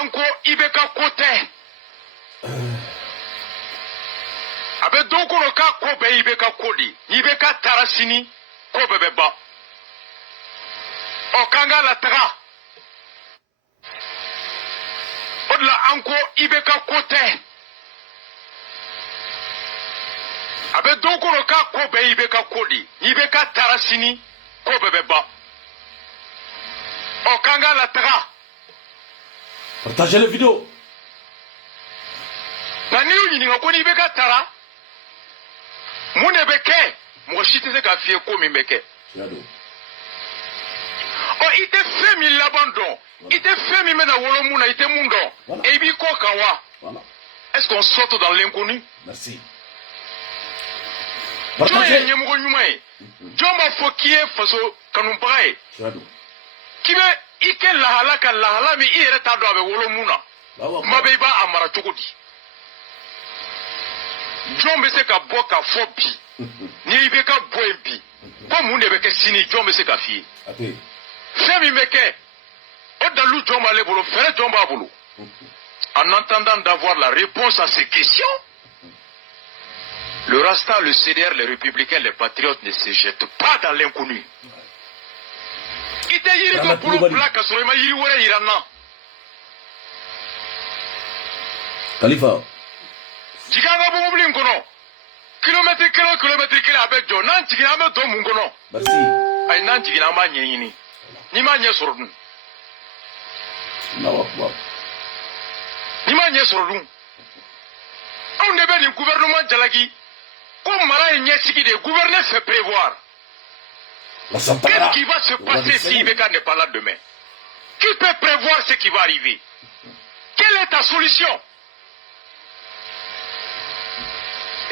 anko ibeka kote. Abe donkoro ka kobe ibeka kodi. Ibeka tarasini kobe beba. Okanga la taga. Odla anko ibeka kote. Abe donkoro ka kobe ibeka kodi. Ibeka tarasini kobe beba. Okanga la taga. Partagez la vidéo. Naniu ni ngakoni ibeka tara. Mune beke. Mo shiteze ka fie ko mi beke. Oh, ite femi l'abandon. Ite femi mena wolomuna ite mundo. Voilà. Ebi ko kawa. Voilà. Est-ce qu'on saute dans l'inconnu? Merci. Joye Partagez. nyemugo nyumae. Joma fokie faso kanumpae. Kibe ike lahala ka lahala mi ire tado abe wolomuna. Mabe ba amara chokodi. Jombe se ka boka fobi. Ni ibe ka boembi. Ko munde beke sini jombe se ka fie. Femi meke. Odalu jomba le bolo, fere jomba bolo. En entendant d'avoir la réponse à ces questions, le Rasta, le CDR, les Républicains, les Patriotes ne se jettent pas dans l'inconnu. Ite yiri ko pulu plaka so ma yiri wore irana. Khalifa. Jiganga bo moblin kono. Kilomètre kilo abe jo nan jigina abe to mun kono. Merci. Ay nan jigina ma nyini. Ni ma nye sorun. Allahu Akbar. Ni ma nye sorun. On ne be ni gouvernement jalagi. Comme mara nye sigi de gouverner c'est prévoir. Qu'est-ce qui va se passer si Ibeka n'est pas là demain? Qui peut prévoir ce qui va arriver? Quelle est ta solution?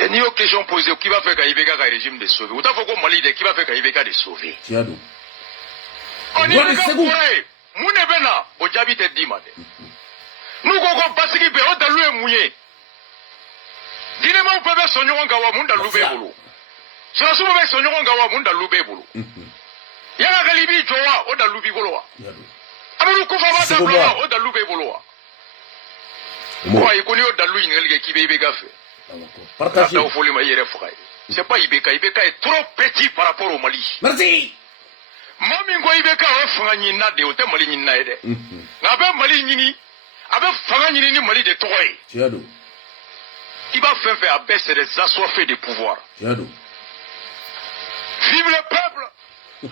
Et ni aux questions posées, qui va faire qu'Ibeka a régime de sauver? Ou t'as fait comme Mali, qui va faire qu'Ibeka de sauver? Tiadou. On y va courir. Mounebena, au Djabi te dit, madame. Nous, quand on passe qui peut, on t'a loué mouillé. Dis-moi, on peut faire son yon gawa, moun da loubé boulou. Sur la soupe, son yon gawa, moun da loubé boulou. Yala galibi jowa, on da loubi boulou. Amadou Koufama da bloua, on da loubé boulou. Moi, il connaît on da loué, il qui bébé gaffe. Partagez. C'est pas Ibeka, Ibeka est trop petit par rapport au Mali. Merci. Mami ngo Ibeka a fanga nyina de ote Mali nyina ede. Na be Mali nyini, abe fanga nyini ni Mali de toy. Tiadou. Il va faire abaisser les assoiffés de pouvoir. Tiadou. Vive le peuple.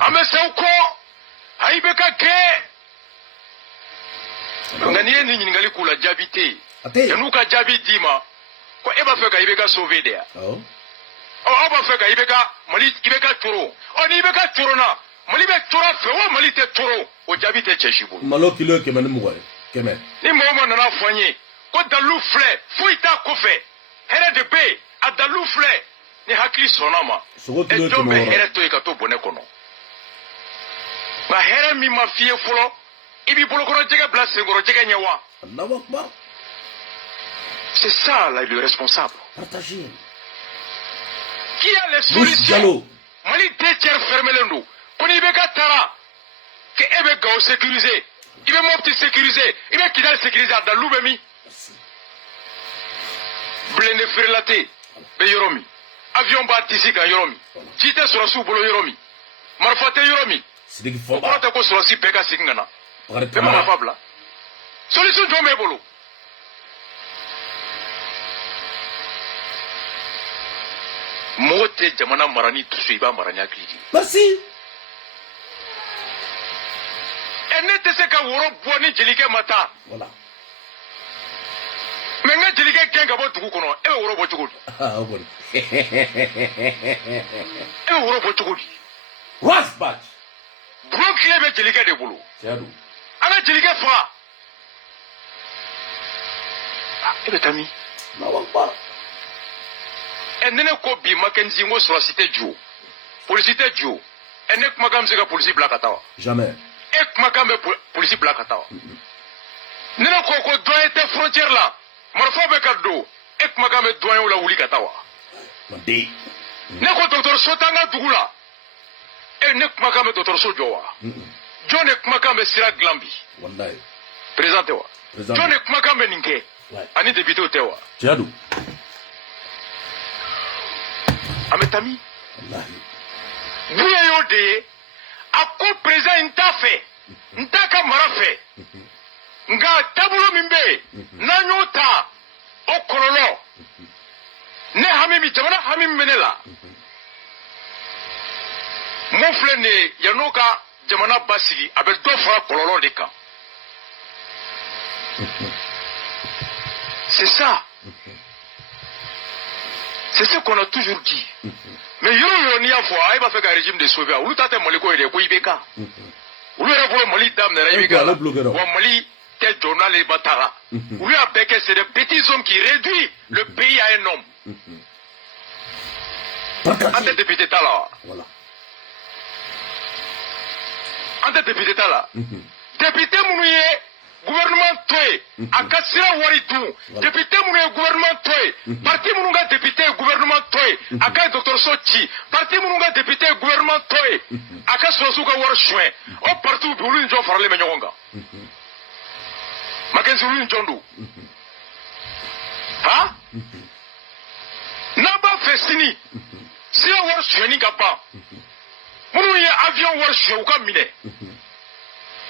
Amese uko. Haibeka ke. Ngani ni ngali kula jabite. Yanuka jabi dima. Ko eba feka Ibeka sauver dia. Oh. Oh aba feka Ibeka Mali Ibeka turo. Oh ni Ibeka turo na. Mali be turo fe o Mali te turo. O jabite cheshibu. Malo kilo kemane mugwe. Keme. Ni moma na fanye. Ko dalu fle. Fuita kofe. Here de be. Adalu fle. Ni hakili sonama. E jombe here to ikato bone kono. Ba here mi mafie folo. Ibi bolo kono jege blase ngoro jege nyewa. Allahu Akbar. C'est ça là le responsable. Partagez. Qui a les solutions? Mali deux tiers fermé le nous. Koni Ibeka tara. Que Ibeka o sécurisé. Il veut mopti sécurisé. Il veut qu'il a sécurisé dans l'oubemi. Blende frelaté. Be yoromi. Avion batisi ka yoromi. Jite sur sous bolo yoromi. Marfate yoromi. C'est des fois. Pourquoi t'as sur si peka singana? C'est pas fable. Solution jombe bolo. Mote jamana marani tusuiba marani akili. Merci. Ene tese ka woro boni jelike mata. Voilà. Mais nga jelike kenga bo tugu kono. E woro bo tugu. Ah bon. E woro bo tugu. Rasbat. Bro klebe jelike de bolo. Tiadou. Ana jelike fa. Ah, e betami. Allahu Akbar. Ene ko bi Mackenzie ngo sur la cité Djo. Policité Djo. Ene kuma kamse ka police black atawa. Jamais. E kuma kambe police black atawa. Nena ko doyen te frontière là. Marfo be kaddo. E kuma kambe doyen la wuli katawa. Mandi. Ne ko docteur Sotanga dugula. E ne kuma kambe docteur Sojowa. Jo ne kuma kambe Sira Glambi. Wallahi. président tɛ wa jɔn de kumakan bɛ nin kɛ ani député tɛ wa tiɲɛ don an bɛ taa min bonya y'o de ye a ko président n t'a fɛ n t'a ka mara fɛ nka taabolo min bɛ yen n'an y'o ta o kɔlɔlɔ ne hami min jamana hami min bɛ ne la mun filɛ nin ye yan'o ka jamana basigi a bɛ dɔ fara kɔlɔlɔ de kan c'est ça c'est ce qu'on a toujours dit mais yɔrɔ yɔrɔ n'i y'a fɔ a b'a fɛ ka régime de sauver olu ta tɛ mali ko ye dɛ ko IBK olu yɛrɛ bolo mali daminɛra IBK la wa mali tɛ jɔ n'ale ba taga olu y'a bɛɛ kɛ c'est des petits hommes qui réduisent le pays à un homme an tɛ député ta la wa an tɛ député ta la député minnu ye gouvernement to ye a ka sira wari dun député minnu ye gouvernement to ye parti minnu ka député ye gouvernement to ye a ka dɔgɔtɔrɔso ci parti minnu ka député ye gouvernement to ye a ka sɔrɔsiw ka wari suɲɛ o partiw bi olu ni jɔn faralen bɛ ɲɔgɔn kan Mackenzie olu ni jɔn don han n'an b'a fɛ sini sira wari suɲɛni ka ban minnu ye avion wari suɲɛ u ka minɛ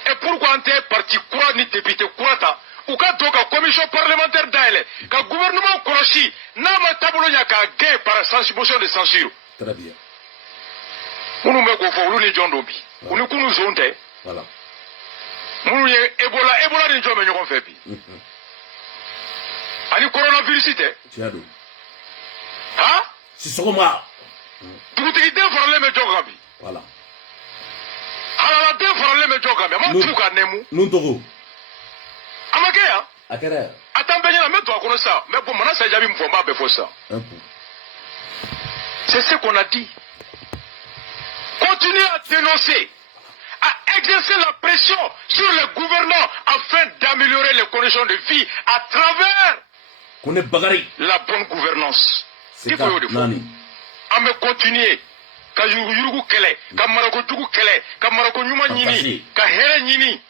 et pourquoi an tɛ parti kura ni député kura ta u ka to ka commission parlementaire dayɛlɛ ka gouvernement kɔlɔsi n'a ma taabolo ɲɛ k'a gɛn par motion de censure minnu bɛ k'o fɔ olu ni jɔn don bi u ni kunu zon tɛ minnu ye ebola ni jɔn bɛ ɲɔgɔn fɛ bi ani coronavirus tɛ han dugutigi den faralen bɛ jɔn kan bi halaladen faralen bɛ jɔn kan bi a ma tu ka nɛmu a ma kɛ yan a t'an bɛɛ ɲɛna n bɛ to a kɔnɔ sa mais bon mana sa jaabi min fɔ n b'a bɛɛ fɔ sa c'est ce qu'on a dit continuez à dénoncer à exercer la pression sur les gouvernants afin d'améliorer les conditions de vie à travers la bonne gouvernance il faut le faire an bɛ continuer ka yuruguyurugu kɛlɛ ka marakojugu kɛlɛ ka marako ɲuman ɲini ka hɛrɛ ɲini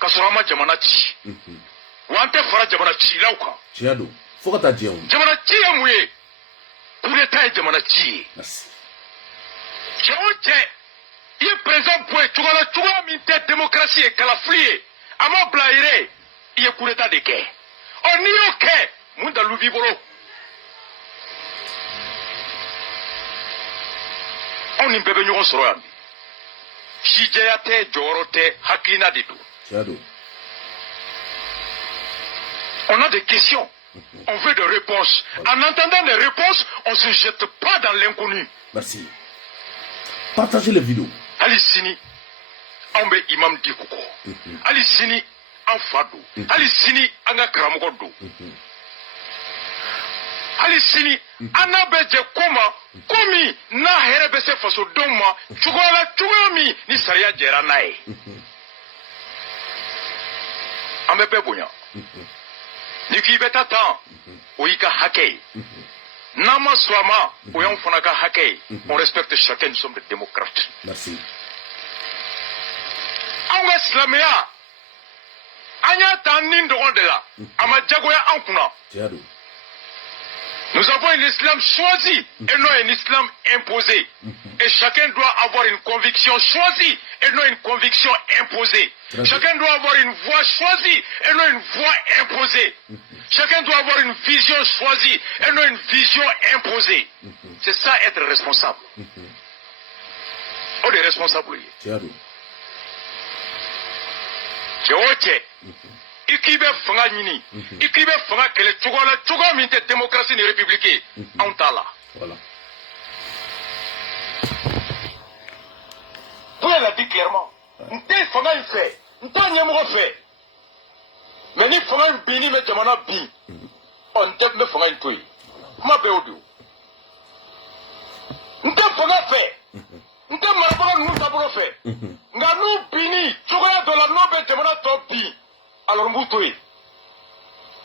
ka sɔrɔ an ma jamana ci wa an tɛ fara jamana cilaw kan jamana ci ye mun ye coup d'état ye jamana ci ye cɛ o cɛ i ye président bɔ yen cogoya min tɛ démocratie ye kalafili ye a ma bila a yɛrɛ i ye coup d'état de kɛ ɔ n'i y'o kɛ mun dalu b'i bolo anw ni bɛɛ bɛ ɲɔgɔn sɔrɔ yan sijɛya tɛ jɔyɔrɔ tɛ hakilina de don on a des questions on veut des réponses en entendant des réponses on ne se jette pas dans l'inconnu merci partagez les vidéos hali sini anw bɛ imam di ko kɔ hali sini an fa don hali sini an ka karamɔgɔ don hali sini an n'a bɛ jɛ ko ma ko min n'a hɛrɛ bɛ se fasodenw ma cogoya min ni sariya jɛra n'a ye an bɛ bɛɛ bonya ni k'i bɛ taa tan o y'i ka hakɛ ye n'an ma sɔn a ma o y'anw fana ka hakɛ ye on respecte chacun nous sommes des démocrates anw ka silamɛya an y'a ta an ni dɔgɔn de la a ma jagoya an kunna nous avons un islam choisi et non un islam imposé. Et chacun doit avoir une conviction choisie et non une conviction imposée. Chacun doit avoir une voie choisie et non une voie imposée. Chacun doit avoir une vision choisie et non une vision imposée. C'est ça être responsable. On est responsable. I k'i bɛ fanga ɲini i k'i bɛ fanga kɛlɛ cogo min tɛ démocratie ni république ye anw t'a la. Tout l'a dit clairement n tɛ fanga in fɛ n t'a ɲɛmɔgɔ fɛ mais ni fanga in binni bɛ jamana bin ɔ n tɛ n bɛ fanga in to yen kuma bɛɛ y'o de ye n tɛ fanga fɛ n tɛ marabaga ninnu taabolo fɛ nka n'u binni cogoya dɔ la n'o bɛ jamana tɔ bin. Alors Moutoué,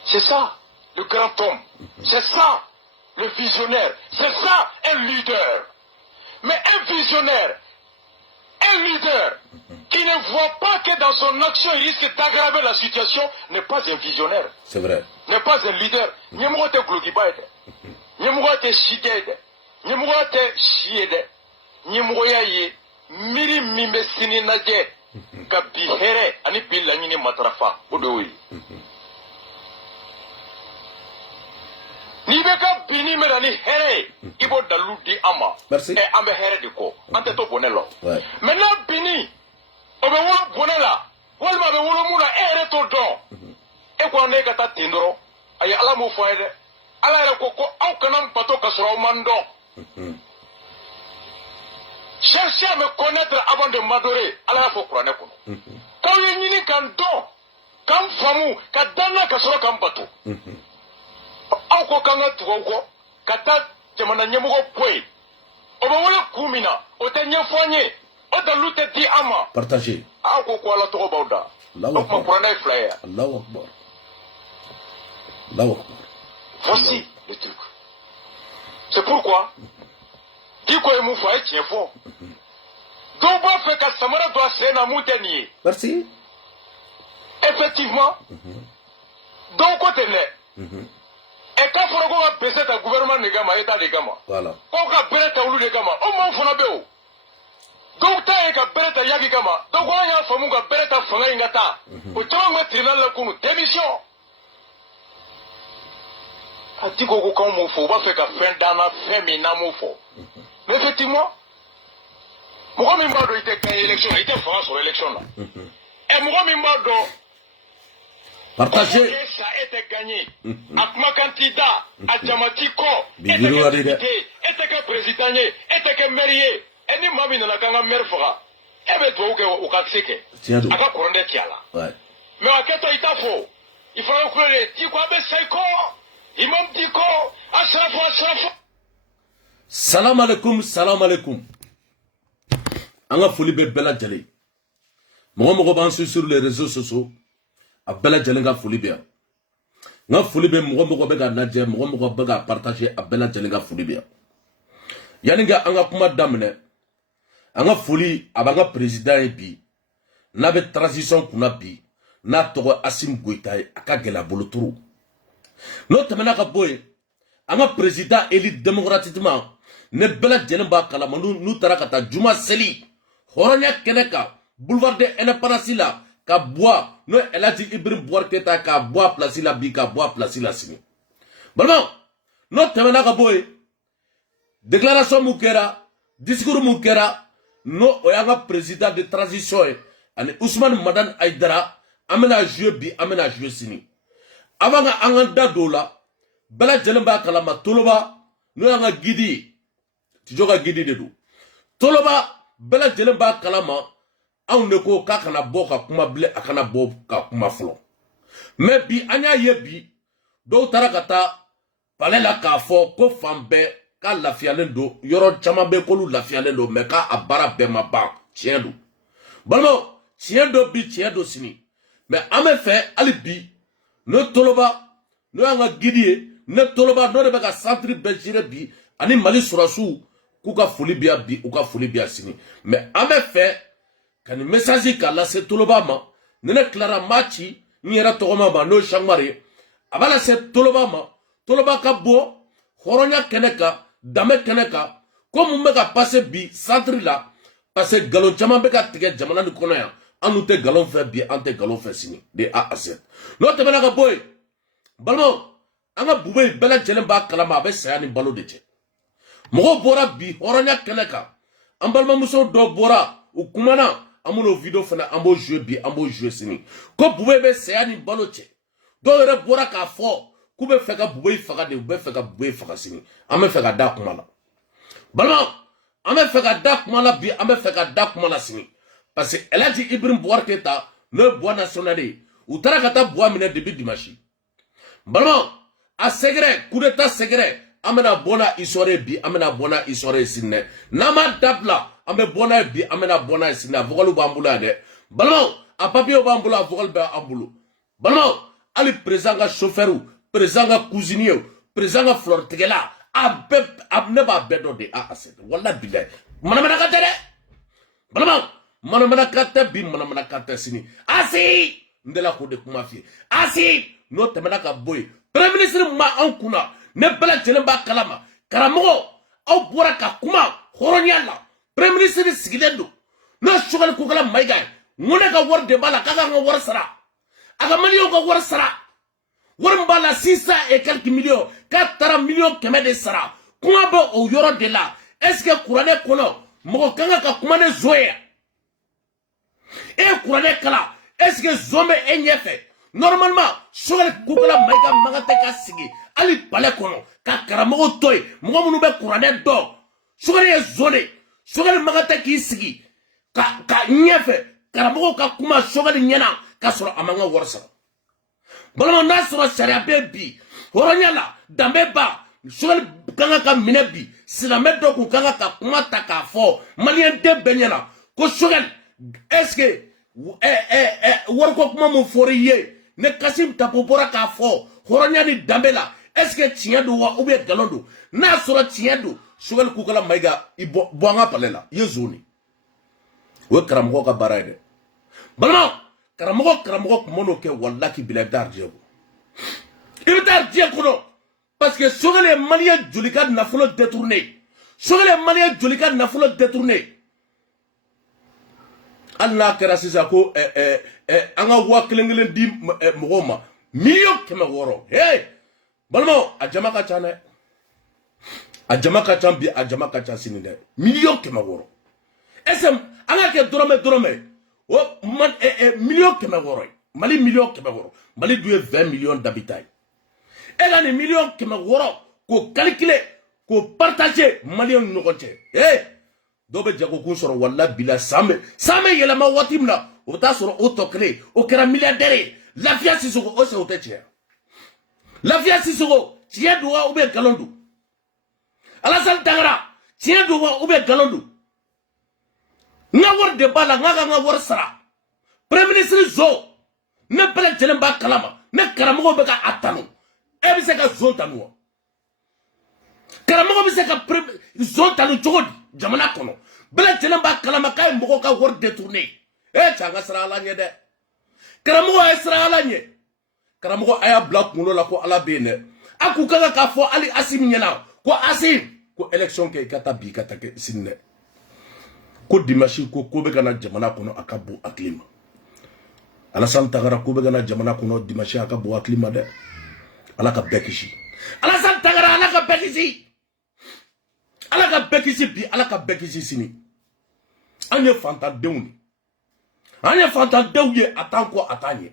c'est ça le grand homme, c'est ça le visionnaire, c'est ça un leader. Mais un visionnaire, Un leader qui ne voit pas que dans son action il risque d'aggraver la situation n'est pas un visionnaire. C'est vrai. N'est pas un leader. Nyemgo te glogiba ede. Nyemgo te shide ede. Nyemgo te shiede. Nyemgo ya ye miri mimbe sini naje ka bihere ani billa nyini matrafa odoyi. Ni beka bini mera ni here ibo dalu di ama. Merci. E ambe here di ko. Ante to bonelo. Ouais. Maintenant bini obe wo bonela. Walma be wo muna here to don. E ko ne kata tindoro. Aye ala mo fo ede. Ala re ko aw kanam pato kasro mando. Cherchez à me connaître avant de m'adorer. Allah faut croire ko. Quand y ni kan don, kan famu, ka danna ka soro kan bato. Aw ko kan ga tugo ko, kata jamana nyemu ko poi. O ba wala kumina, o te nyefanye, o da lute di ama. Partagez. Aw ko ko ala to bawda. Allahu Akbar. Qur'an flyer. Allahu Akbar. Allahu Akbar. Voici le truc. C'est pourquoi Diko et Moufa est tien fort. Doba fait que Samara doit se na moutenier. Merci. Effectivement. Donc côté là. Et quand faut qu'on baisser ta gouvernement de gama état de gama. Voilà. Quand ka bereta ulu de gama, o man fona beo. Donc ta e ka bereta yagi gama. Donc on ya famu ka bereta fanga ingata. O tama tribunal la kunu démission. A Diko ko kan mo fo ba fait ka fin dana fin mina mo fo. Mais effectivement, moi, je suis gagné l'élection, il était fort sur l'élection là. Et moi, je Partagez. ça a été gagné. À ma candidat, à Djamatiko, était que président, était que marié. Et ni mami n'a qu'un mère fera. Et bien, toi, au Kakseke. Tiens donc. À quoi couronner Tiala. Ouais. Mais à quel temps il t'a faux? Il faut que les Tiko, Abessaiko, Imam Tiko, Asrafo. Salam alaikum, salam alaikum. Anga foli be bela jale. Mogo ban sur les réseaux sociaux. A bela jale nga foli be. Nga foli be mogo be ga naje, mogo be ga partager a bela jale nga foli be. Yani nga anga kuma damne. Anga foli abanga président e bi. Na be transition kuna bi. Na togo Assimi Goïta aka gela boloturu. No temena ka boy. Anga président élu démocratiquement. Ne bela jelen ba kala nu tarakata juma seli horonya keneka boulevard de Indépendance la ka bois no Elhaji Ibrahim Boubacar Keïta ka bois place la bi ka bois place la sini balma no temena ka boy déclaration mukera discours mukera no oyanga président de transition ani Ousmane Madan Aïdara amena jouer sini avant nga anganda dola bela jelen ba kala ma toloba no yanga gidi Tijoka gidi de do. Toloba bela jelen ba kalama aw ne ko ka kana bo ka kuma ble akana bo ka kuma flo. Mais bi anya ye bi do tarakata palela ka fo ko fambe ka lafialen do yoro chama be ko lu lafialen do me ka abara be ma ba tien do. Balmo tien do bi tien do sini. Mais ame fait ali bi no toloba no anga gidi ne toloba no de be ka centre bejire bi ani Mali surasu kuka foli bia bi uka foli bia sini mais en fait kan message ka la se toloba ma nene clara machi nyera togoma ba no shangmare abala se toloba ka bo horonya keneka dame keneka comme me ka passer bi centre là parce que galon chama be ka tige jamana ni kono ya anu te galon fait bi ante galon fait sini de A à Z no te bela ka boy balmo anga bubé bela jelen ba kalama be sayani balo de che Mogo bora bi horonya keneka ambalma muso do bora ukumana amuno video fana ambo jouer sini ko bube be sayani baloche do re bora ka fo kube feka bube faga de bube feka bube faga sini ame feka da kumala balma ame feka da kumala bi ame feka da kumala sini parce que Elhaji Ibrahim Boubacar Keïta no bois national utara kata bois mine depuis dimanche balma a secret coup d'état secret amena bona isore bi amena bona isore sinne nama dabla ambe bona bi amena bona sinne vokalu bambula de balmo a papier bambula vokal ba ambulu balmo ali président ga chauffeur président ga cuisinier président ga fleur tegela abne ba bedo de A à Z wala bilay manamana ka tere balama manamana kata bi manamana kata sini asi ndela ko de kuma fi asi no temana ka boy premier ministre ma an kuna ne bala jelen ba kalama karamo aw bora ka kuma horonyala premier ministre sigilendo no sugal ko kala mayga ngone ka war de bala kaga nga war sara aga million ka war sara war mbala 600 et quelques millions 4 millions keme de sara kuma ba o yoro de la est-ce que courane kono mo kanga ka kuma ne zoya e courane kala est-ce que zombe enyefe normalement sugal ko kala mayga magate ka sigi ali pale kono ka karamo toy mo munu be courane do sugal ye zone sugal magate ki sigi ka nyefe karamo ka kuma sugal nyana ka soro amanga worsa balama na soro sharia bebi horonyala dambe ba sugal kanga ka minebi silame do ku kanga ka kuma ta ka fo malien de benyana ko sugal est-ce que worko kuma mo foriye ne kasim tapopora ka fo horonyani dambe la est-ce que tiendo wa oubien galondo na soro tiendo sugal ku kala maiga ibo boanga palela yezoni we karamgo ka baraide balama karamgo mono ke wallaki biladar jego ibdar jego no parce que sogale maliya jolika nafulo détourné sogale maliya jolika nafulo détourné alla kera sisa ko anga wa kelengelen di mogoma million keme woro hey balama a jama ka chane a jama ka chambi a jama ka chasininde million keme woro esem anga ke dorome o man million keme woro mali million keme woro mali duye 20 millions d'habitants et là les millions keme woro ko calculer ko partager million nogonche dobe jago kun soro walla bila same yelama watimna o ta soro o tokre o kera milliardaire la fia sisoko o se o teche la fia sisoko tiye dowa ube galondu Alassane Dangara tiye dowa ube galondu nga war de bala nga war sara premier ministre zo ne bele jelen ba kalama ne karamo be ka atanu e bi se ka zo tanu karamo bi se ka zo tanu jogodi jamana kono bele jelen ba kalama kay moko ka war détourner changa sara ala nye de karamo ay sara ala nye karamo aya block mulo la ko ala bene aku kanga ka fo ali asim nyana ko asim ko election ke kata bi kata ke sinne ko dimashi ko be kana jamana kono akabu aklima Alassane Dangara ko be kana jamana kono dimashi akabu aklima de ala ka bekishi Alassane Dangara ala ka bekishi bi ala ka bekishi sini anye fanta dewni anye fanta dewye atanko atanye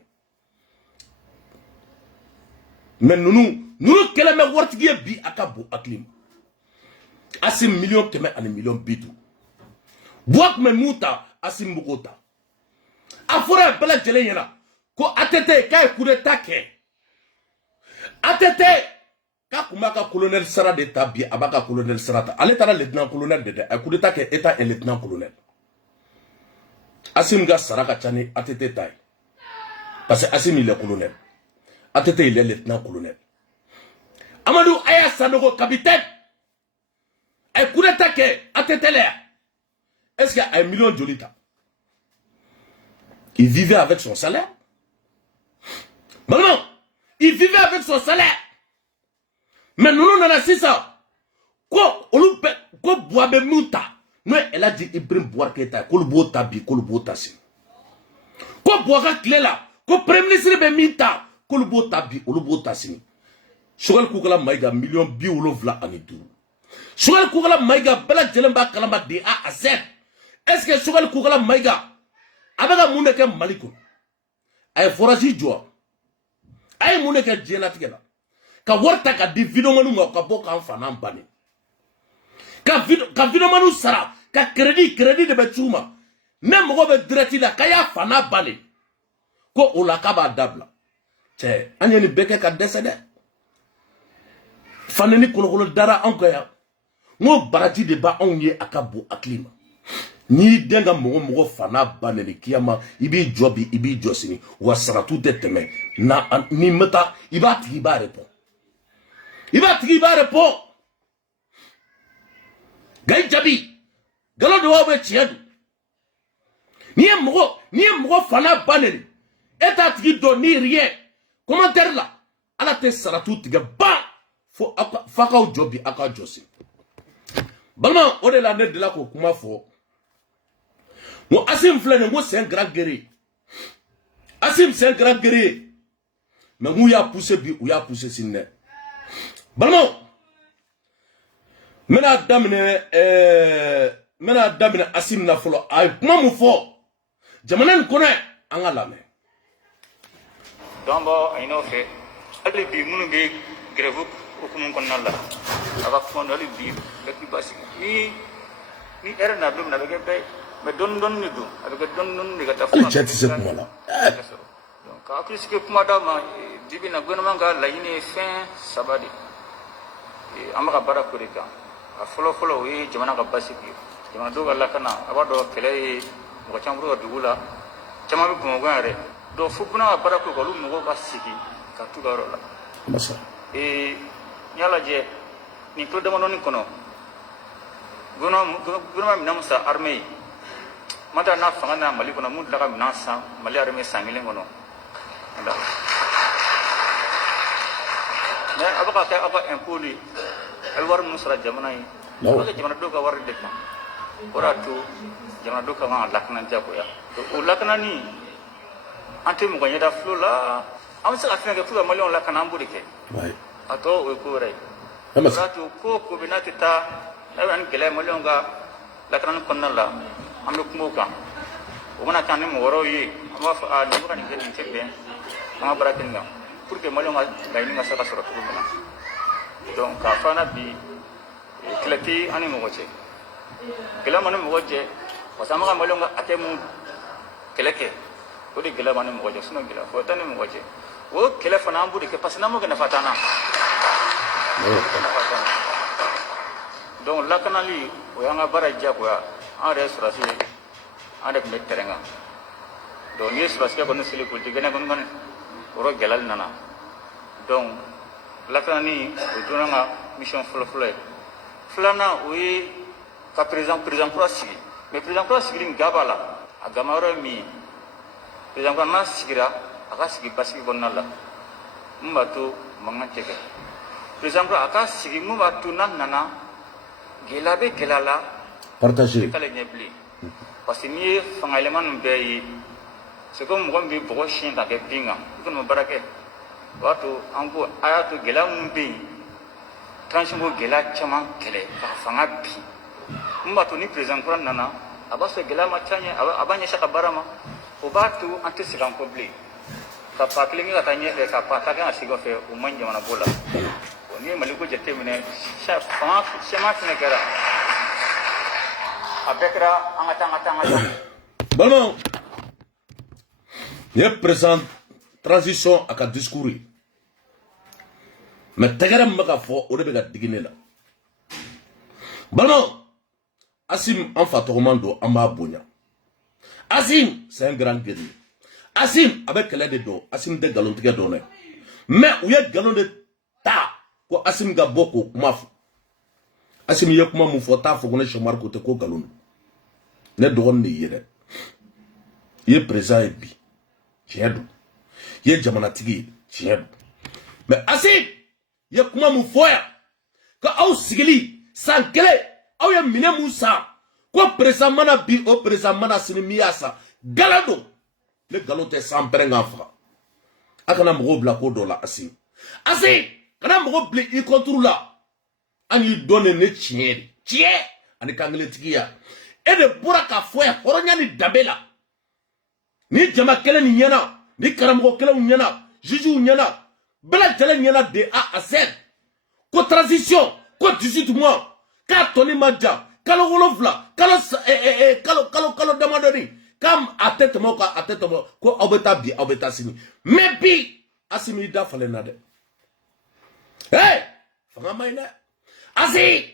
men nunu keleme wortigie bi akabu aklima asim million keme ani million bitu Boak me muta asim bukota. Afora bela jele yena. Ko atete ka kudeta ke. Atete ka kumaka colonel Sara de tabi abaka colonel Sarata. Ale tara lieutenant colonel de kudeta ke eta un lieutenant colonel. Asim ga Saraka chani atete tai. Parce que Asim il est colonel. Atete il est lieutenant colonel. Amadou Aya Sanogo capitaine. E kudeta ke atete le. Est-ce qu'il y a 1 million de jolita? Il vivait avec son salaire. Maman, il vivait avec son salaire. Mais nous, on a dit ça. Quoi, boabe muta. Non, elle a dit, Ibrahim boire keta, kol bo tabi, kol bo tasi. Quoi, boire clé là, quoi, premier ministre be mita, kol bo tabi, kol bo tasi. Sogal kukala maiga million bi ulovla anidu. Sogal kukala maiga bela jelemba kalamba de A à Z. Est-ce que Sogal Koukala Maïga avec un monde qui est maliko a forage joie a monde qui est génatique ka warta ka di video manu ka boka enfana mbani ka video manu sara ka crédit de betuma même go be direct la ka ya fana bani ko ola ka ba dabla te anyeni beke ka décédé fanani kolokolo dara ankaya ngo barati de ba onye akabu aklima ni denga mogo fana baneli kiyama ibi jobi ibi josini wa saratu de teme na ni meta iba tigi ba repo gay jabi galo do wabe chiedu Ni ye mɔgɔ fana bannen e t'a tigi dɔn ni rien commentaire la ala tɛ saratu tigɛ ban fo fakaw jɔ bi aka jɔsi balima o de la ne dila ko kuma fɔ ngo Asim filɛ nin ngo c'est un grand guerrier Asim c'est un grand guerrier mais mu y'a poussé bi ou y'a poussé sinne balima mena damine Asim na fɔlɔ ay kuma mu fɔ jamana ni kɔnɔ an ka lamɛn Dombo ay no fe ali bi munu be grève ko mun kon nalla aba fon ali bi be basi ni era na dum na be be me don ni do avec don ni gata ali chat se kuma la donc ka plus que kuma da ma dibi na gouvernement ga la yini fin sabadi amaka bara ko de ka a folo we jamana ga basi ki jamana do ga la kana aba do kele mo chambro ga dugula chama bi mo ga re do fukuna bara ko lu mo ga sigi ka tu garo la masa nyala je ni to dama non kono gouvernement mi namusa armée mata na fanga na mali kono mun daga minasa mali armée sangile kono nda ne abaka ka aba impoli al war musra jamana yi wala jamana do ga war de ma ora to jamana do ka ma lakna jabo ya to lakna ni ante mo ganyada flula am sa afina ke fuga mali on lakna ambudi ke ato we ko ray ora to ko binati ta an gele mali on ga lakna konna la am lu kumo ka o mana kan mo woro yi am fa a lu kan ngel tebe am barakin nga pour que mali on ga dayni nga sa kasoro ko bana donc ka fana bi klati ani mo goche gela man mo goche wasama ga mali on ga atemu keleke o de gela man mo goche suno gela ko tan mo goche o kele fana ambudi ke pasna mo gena fatana donc la kanali o yanga baraja ko en restauration avec me terenga donc ni restauration ko no sili ko tigena ko ngan oro gelal nana donc la kanani o donanga mission flana oui ka président pour sigi mais président pour sigi ngabala agamaro mi président ko na sigira aka sigi basi bonnala mbatu manganteke président ko aka sigi mbatu nana gelabe gelala partager kala nyebli parce que ni fangaleman be c'est comme mo be bo shin da ke binga ko mo barake wato ango ayatu gelam bi transmo gela chama kele ka fanga bi mbatu ni président ko nana abaso gelama chanya abanya shaka barama obatu ante sigan public ka paklingi ka tanye ka pataka asigo fe umanje mana bola ni maliko jette mine sha fama shema fina gara abekra angata balma ye présent transition aka discours mais tagara maka fo o de be ka digine la balma Asim en fatoromando amba bonya Asim c'est un grand guerrier Asim avec l'aide de do Asim de galon tige donné mais où y a galon de ta ko Asim ga boko mafu Asim ye kuma mu fota fo ko ne chamar ko te ko galon ne dogon ne yere ye présent bi tiedo ye jamana tigi tiedo mais Asim ye kuma mu foya ka aw sigili sankele aw ye mine musa ko présent mana bi o présent mana sini miyasa galado le galon te sans prenga fra akana mo bla ko do la Asim kana mo bla I contrôle la ani donne ne tiere ani kangle tigiya e de buraka foya horonya ni dabela ni jama kele ni nyana ni karamo kele nyana juju nyana bela jale nyana de A à Z ko transition ko 18 mois ka toni madja kalo wolovla kalo demandoni kam atete mo ko obeta bi obeta sini mebi Asimi da fale na de hey fanga mayna asi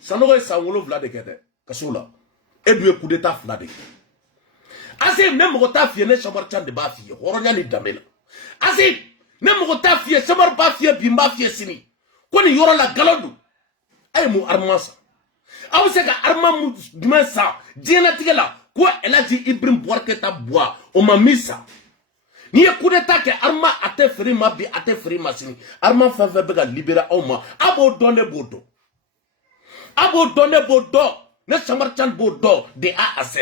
sanogo sa wolovla de kede kasula edwe coup d'état fla de asi même ko ta fie ne chamar chan de ba fie horonya ni damela asi même ko ta fie chamar ba fie bi mba fie sini ko ni yoro la galondu ay mu armasa aw se ka arma mu dumen sa diena tigela quoi elle a dit Ibrahim Bouarketa bois on m'a mis ça ni ye coup d'état que arma ate feri ma bi ate feri ma sini arma fa fa be ka libérer au ma abo donner bodo ne Chamar Chan bodo de A à Z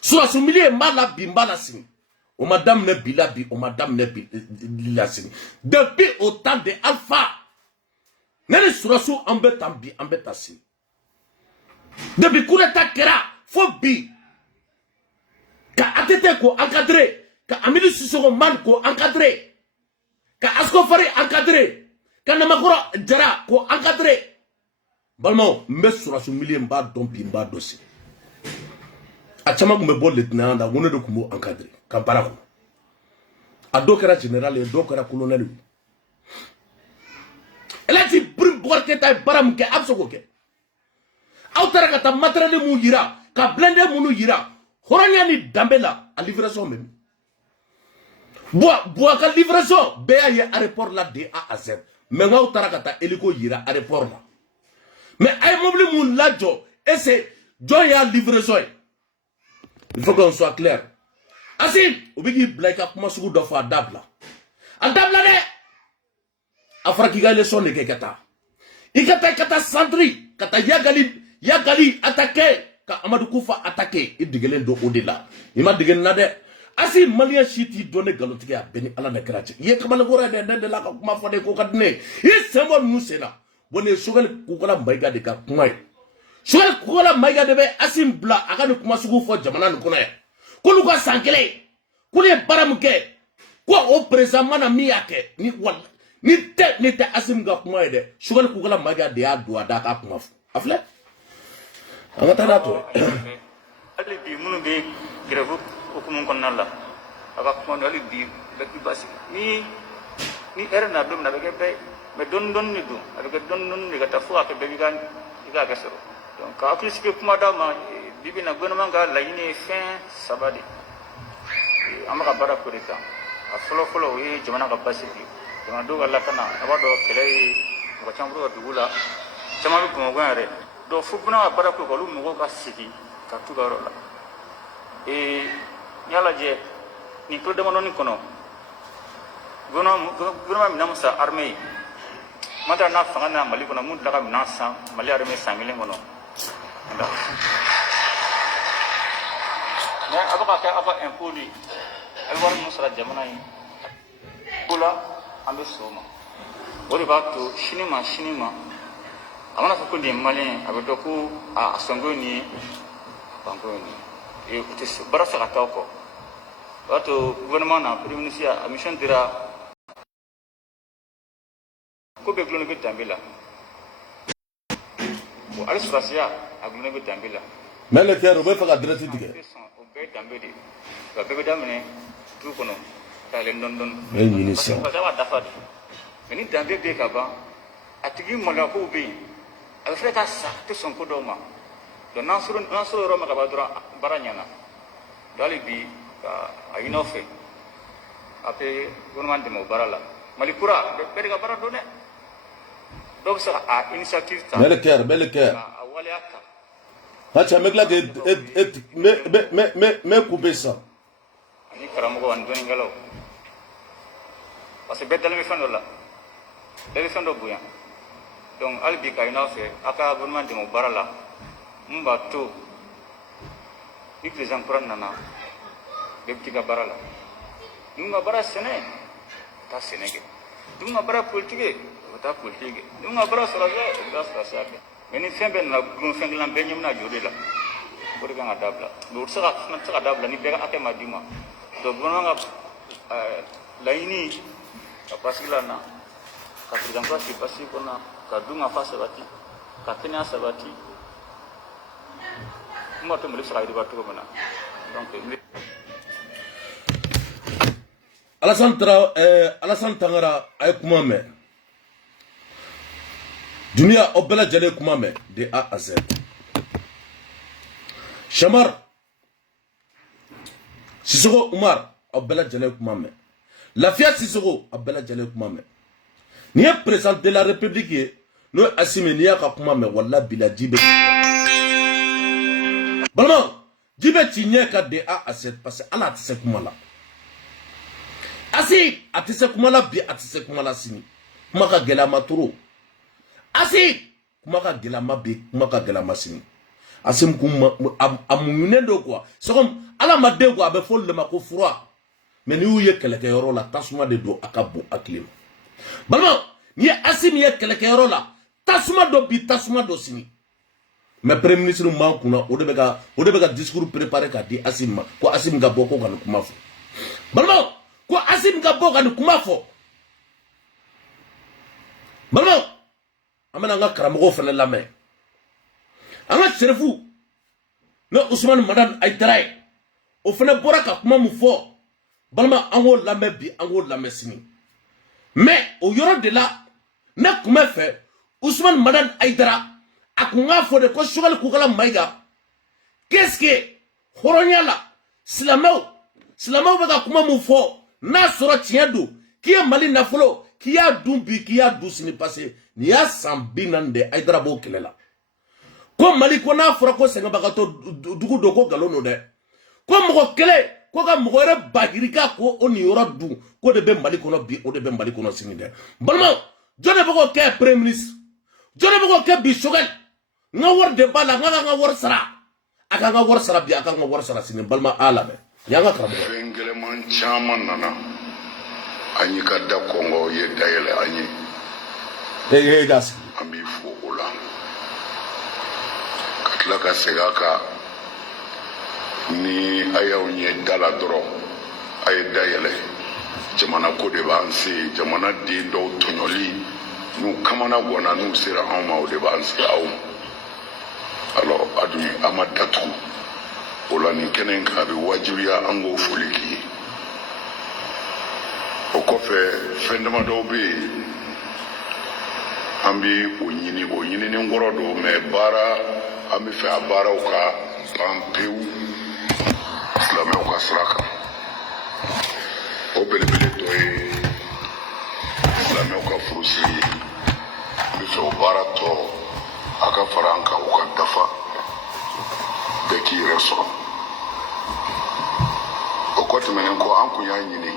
soit soumis mala bimbala sini o madame ne bilabi o madame ne bilasini depuis au temps de Alpha ne surasu ambetambi ambetasi depuis coup d'état kera faut bi ka atete ko encadré ka Amidou Sissoko man ko encadré ka Asko Fari encadré ka Namakoro Jara ko encadré balmo mbe surasu milier mba dompi mba dossier a chama kumbe bol lieutenant da wono de kumbo encadré ka barako a do kera général et do kera colonel elle a dit Ibrahim Bouarketa baram ke absoko ke autara ka ta matériel mu yira ka blender mu yira horanya ni dambela a livraison même bois ka livraison be ya aéroport la de A à Z mais nga autara ka ta hélico yira aéroport la mais ay mobile mu lajo et c'est joya livraison il faut qu'on soit clair Asim obigi blaika kuma sugu do fa dabla a dabla de afraki ga leçon de kekata ikata kata sandri kata yagali attaquer ka Amadou Koufa attaquer idigelen do odela ima digen na de asi malien shiti donné galotike a beni ala na krache ye kamala gora de la kuma fode ko kadne e sembo musena bonne sugal kukala maiga de ka kumai sugal kukala maiga de be asim bla aga ni kuma sugu fo jamana ni kuna kulu ka sankele kule baramuke ko o président mana mi yake ni wal ni te asim ga kumai de sugal kukala maiga de a do ada ka kuma afle angata dato ali bi munu be grève okumun konnalla aka kuma ali bi bekki basi ni era na dum na be me don ni dum avec don ni gata fu ake be gan iga gasero donc ka plus que kuma da ma bibi na gouvernement ga la yini fin sabadi amaka bara ko reta a folo yi jamana ga basi bi jamana do ga la kana abado kele ko chambro ga dugula jamana ko mo gare do fu buna bara ko lu mo ga sigi ka tu garo la nyala je ni to demano ni kono gouvernement mi namusa armée mata na fanga na mali kono mun daga na san mali armée sangile kono nda ne abaka ka aba impoli alwar musra jamana yi kula ambe soma wori ba to shinima amana ko ndi mali abedo ko a songoni bangoni e kutis barasa ka tawko wato gouvernement na premier ministre a mission dira ko be glone be tambila o ali surasia a glone be tambila mais le terre be fa adresse dige o be tambedi ba be damene tu kono ta le don mais ministre ba wa dafa mais ni tambe be ka ba atigi mola ko be a fe ka sa te son ko do ma do nasuru roma ka ba dura baranyana dali bi a inofe ape gouvernement de Mobarala Malikura be ga bara done donc ça a initiative ta mais le cœur a waliaka acha megla que me couper ça ani karamo ko andoni ngalo parce que bedal mi fandola dali fando buya donc albi ka inofe aka gouvernement de Mobarala mba to ni président nana Bebtiga barala. Dunga bara sene, ta senege. Dunga bara politique, ta politique. Dunga bara solaje, ta solaje. Meni sembe na gunfeng lan benyum na jodela. Ko ga adabla. Dur saka na saka adabla ni bega ake madima. Do bonanga laini kapasila na. Ka president ko si pasi kona ka dunga fa sabati. Ka tena sabati. Mo to mo le sala di batu ko bana. Donc Alassane Tangara ay kuma mɛ dunia o bɛɛ lajɛlen kuma mɛ de A à Z Chamar Sissoko Umar o bɛɛ lajɛlen kuma mɛ Lafiya Sissoko o bɛɛ lajɛlen kuma mɛ ni ye président de la république ye n'o ye Assimi n'i y'a ka kuma mɛ walahi bilahi ji bɛ balima jibe ci ɲɛ ka de a assiette parce que ala tɛ se kuma la asi a tɛ se kuma la bi a tɛ se kuma la sini kuma ka gɛlɛ a ma trop asi kuma ka gɛlɛ a ma bi kuma ka gɛlɛ a ma sini asi a muɲunen don quoi c'est comme ala ma den quoi a bɛ fɔ olu de ma ko fura mais n'i y'u ye kɛlɛkɛyɔrɔ la tasuma de don a ka bon hakili ma balimaw n'i ye asi min ye kɛlɛkɛyɔrɔ la tasuma dɔ bi tasuma dɔ sini mais premier ministre m'an kunna o de bɛ ka discours préparer ka di Asim ma ko Asim ka bɔ ko ka nin kuma fɔ balimaw ko Asim ka bɔ ka nin kuma fɔ balimaw an bɛna an ka karamɔgɔw fana lamɛn an ka serefu ne Usumani Madani Ayidara ye o fana bɔra ka kuma mun fɔ balima an k'o lamɛn bi an k'o lamɛn sini mais o yɔrɔ de la ne kun bɛ fɛ Usumani Madani Ayidara a kun k'a fɔ de ko Choguel Kokala Mayiga qu'est-ce que hɔrɔnya la silamɛw bɛ ka kuma mun fɔ n'a sɔrɔ tiɲɛ don k'i ye Mali nafolo k'i y'a dun bi k'i y'a dun sini parce que nin y'a san 40 de Ayidara b'o kɛlɛ la ko Mali ko n'a fɔra ko sɛgɛnbagatɔ dugu don ko nkalon don dɛ ko mɔgɔ kelen ko ka mɔgɔ yɛrɛ bagirika ko o nin yɔrɔ dun ko de bɛ Mali kɔnɔ bi o de bɛ Mali kɔnɔ sini dɛ balimaw jɔn de bɛ k'o kɛ premier ministre jɔn de bɛ k'o kɛ bi Choguel n ka wari de b'a la n ka kan ka wari sara a kan ka wari sara bi a kan ka wari sara sini balima a lamɛn yan ka karamɔgɔ fɛn gɛlɛman caman nana an y'i ka da kɔngɔ ye dayɛlɛ an ye da sigi an b'i fo o la ka tila ka segin a kan ni a y'aw ɲɛ da la dɔrɔn a ye dayɛlɛ jamana ko de b'an se jamana den dɔw tɔɲɔli n'u kamana gɔnna n'u sera anw ma o de b'an se aw ma alors a dun a ma datugu o la nin kɛnɛ in kan a bɛ wajibiya an k'o foli k'i ye o kɔfɛ fɛn damadɔw bɛ yen an bɛ o ɲinini kɔrɔ don mais baara an bɛ fɛ a baaraw ka ban pewu silamɛw ka sira kan o belebele dɔ ye silamɛw ka furusiri ye n bɛ fɛ o baara tɔ a ka fara an kan o ka dafa bɛɛ k'i yɛrɛ sɔrɔ o kɔ tɛmɛnen kɔ an kun y'a ɲini